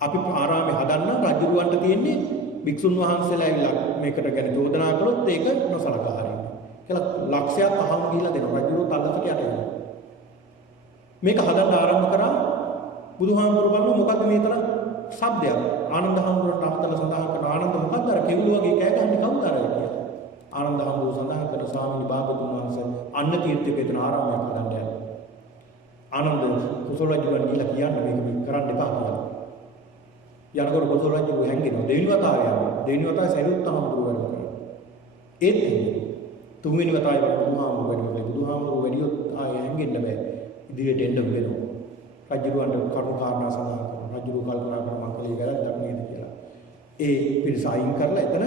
අපි ආරාමේ හදන්න රජුරුවන්ට තියෙන්නේ භික්ෂුන් වහන්සේලා ඇවිල්ලා මේකට ගැන චෝදනා කළොත් ඒක නොසලකා හරින්න. කියලා ලක්ෂයක් අහම ගිහිලා දෙනවා. රජුරුවත් අල්ලකට යට වෙනවා. මේක හදන්න ආරම්භ කරා බුදුහාමුදුරු බලනවා මොකද්ද මේ තරම් ශබ්දයක්. ආනන්ද හාමුදුරන්ට අහතල සඳහන් කරන ආනන්ද මොකද්ද අර කෙවිලු වගේ කෑ ගහන්නේ කවුද අර කියලා. ආනන්ද හාමුදුරු සඳහන් කරන ස්වාමීනි භාගතුන් වහන්සේ අන්න තීර්ථයක එතන ආරාමයක් හදන්න යනවා. ආනන්ද කුසල රජුන් කියලා කියන්නේ මේක කරන්න එපා කියලා. යනකොට කුසල රජු හැංගෙනවා. දෙවෙනි වතාවේ යනවා. දෙවෙනි වතාවේ සරියුත් හාමුදුරු වැඩම කරනවා. ඒත් තුන්වෙනි වතාවේ බුදුහාමුදුරු වැඩම කළා. බුදුහාමුදුරු වැඩියොත් ආයෙ හැංගෙන්න බෑ. ඉදිරියට එන්න වෙනවා. රජුන්ට කරුණු කාරණා සඳහන් කරනවා. රජු කල්පනා කරා මං කලේ වැරද්දක් නේද කියලා. ඒ පිරිස අයින් කරලා එතන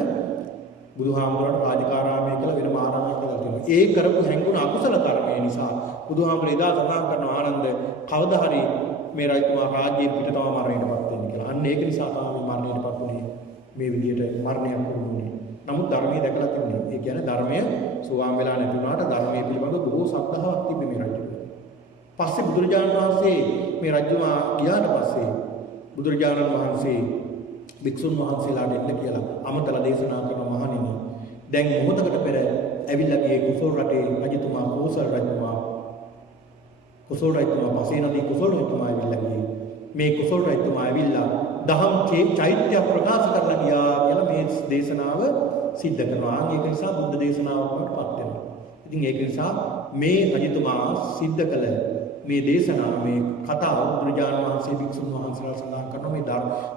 බුදුහාමුදුරන්ට රාජකාරාමය කියලා වෙනම ආරාමයක් කරලා තියෙනවා. ඒ කරපු හැංගුණ අකුසල කර්මය නිසා බුදුහාමුදුර එදා සඳහන් කරන ආනන්ද කවදා හරි මේ රජතුමා රාජ්‍යයෙන් පිට තම මරණයටපත් වෙන්න කියලා. අන්න ඒක නිසා තමයි මරණයටපත් උනේ. මේ විදිහට මරණයක් වුණේ. නමුත් ධර්මයේ දැකලා තිබුණේ. ඒ කියන්නේ ධර්මය සෝවාන් වෙලා නැති වුණාට ධර්මයේ පිළිබඳව බොහෝ සද්ධාාවක් තිබ්බේ මේ රජුට. පස්සේ බුදුරජාණන් වහන්සේ මේ රජුමා ගියාට පස්සේ බුදුරජාණන් වහන්සේ වික්ෂුන් වහන්සේලාට එන්න කියලා අමතලා දේශනා කරන මහණෙනි. දැන් මොහොතකට පෙර ඇවිල්ලා ගියේ කුසල් රටේ රජතුමා කෝසල් රජතුමා. කුසල් රජතුමා පස්සේ නදී කුසල් රජතුමා ඇවිල්ලා ගියේ. මේ කුසල් රජතුමා ඇවිල්ලා දහම් චෛත්‍ය ප්‍රකාශ කරලා ගියා කියලා මේ දේශනාව සිද්ධ කරනවා. ඒක නිසා බුද්ධ දේශනාවක් වඩපත් වෙනවා. ඉතින් ඒක නිසා මේ රජතුමා සිද්ධ කළ මේ දේශනාව මේ කතාව බුදුරජාණන් වහන්සේ වික්ෂුන් වහන්සේලා සඳහන් කරන මේ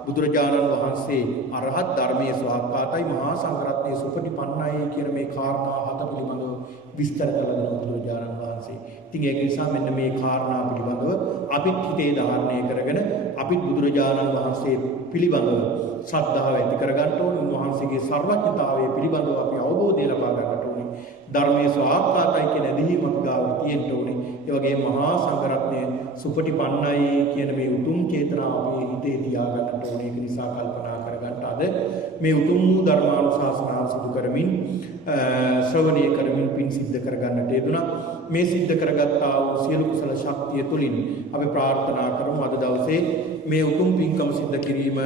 බුදුරජාණන් වහන්සේ අරහත් ධර්මයේ ස්වාක්කාතයි මහා සංඝරත්නයේ සුපටිපන්නයි කියන මේ කාරණා හත පිළිබඳව විස්තර කළ බුදුරජාණන් වහන්සේ. ඉතින් ඒක නිසා මෙන්න මේ කාරණා පිළිබඳව අපිත් හිතේ ධාරණය කරගෙන අපිත් බුදුරජාණන් වහන්සේ පිළිබඳව ශ්‍රද්ධාව ඇති කරගන්න ඕනේ. උන්වහන්සේගේ සර්වඥතාවය පිළිබඳව අපි අවබෝධය ලබා ගන්නට ඕනේ. ධර්මයේ ස්වාක්කාතයි කියන ඇදහිීම අපි ගාව තියෙන්න ඕනේ. ඒ වගේම මහා සංඝරත්නය සුපටිපන්නයි කියන මේ උතුම් චේතනාව අපේ හිතේ තියාගන්නට ඕනේ. ඒක නිසා කල්පනා කරගන්න අද මේ උතුම් වූ ධර්මානුශාසනාව සිදු කරමින් ශ්‍රවණය කරමින් පින් සිද්ධ කරගන්නට යෙදුණා. මේ සිද්ධ කරගත්තා වූ සියලු කුසල ශක්තිය තුලින් අපි ප්‍රාර්ථනා කරමු අද දවසේ මේ උතුම් පින්කම සිද්ධ කිරීම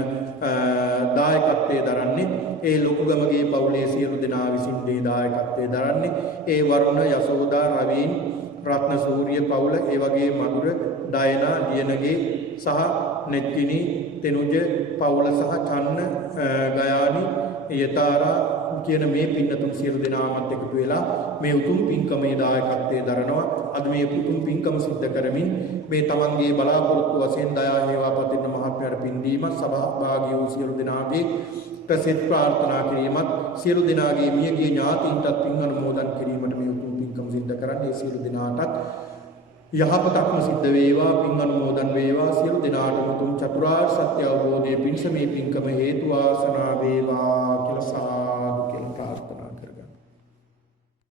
දායකත්වයේ දරන්නේ ඒ ලොකුගමගේ පවුලේ සියලු දෙනා විසින් මේ දායකත්වයේ දරන්නේ ඒ වරුණ යසෝදා රවීන් රත්න සූර්ය පවුල ඒ වගේ මధుර ඩයනා දියනගේ සහ නෙත්තිනි තෙනුජ පවුල සහ චන්න ගයානි යතාරා කියන මේ පින්නතුන් සියලු දෙනාමත් එකතු වෙලා මේ උතුම් පින්කමේ දායකත්වයේ දරනවා. අද මේ උතුම් පින්කම සිද්ධ කරමින් මේ තමන්ගේ බලාපොරොත්තු වශයෙන් දයා හේවා පතින්න මහත්මයාට පින් දීමත් සභාභාගී වූ සියලු දෙනාගේ ප්‍රසිද්ධ ප්‍රාර්ථනා කිරීමත් සියලු දෙනාගේ මියගිය ඥාතීන්ටත් පින් අනුමෝදන් කිරීමට මේ උතුම් පින්කම සිද්ධ කරන්නේ සියලු දෙනාටත් යහපතක්ම සිද්ධ වේවා පින් අනුමෝදන් වේවා සියලු දෙනාටම උතුම් චතුරාර්ය සත්‍ය අවබෝධයේ පිණිස මේ පින්කම හේතු වාසනා වේවා කියලා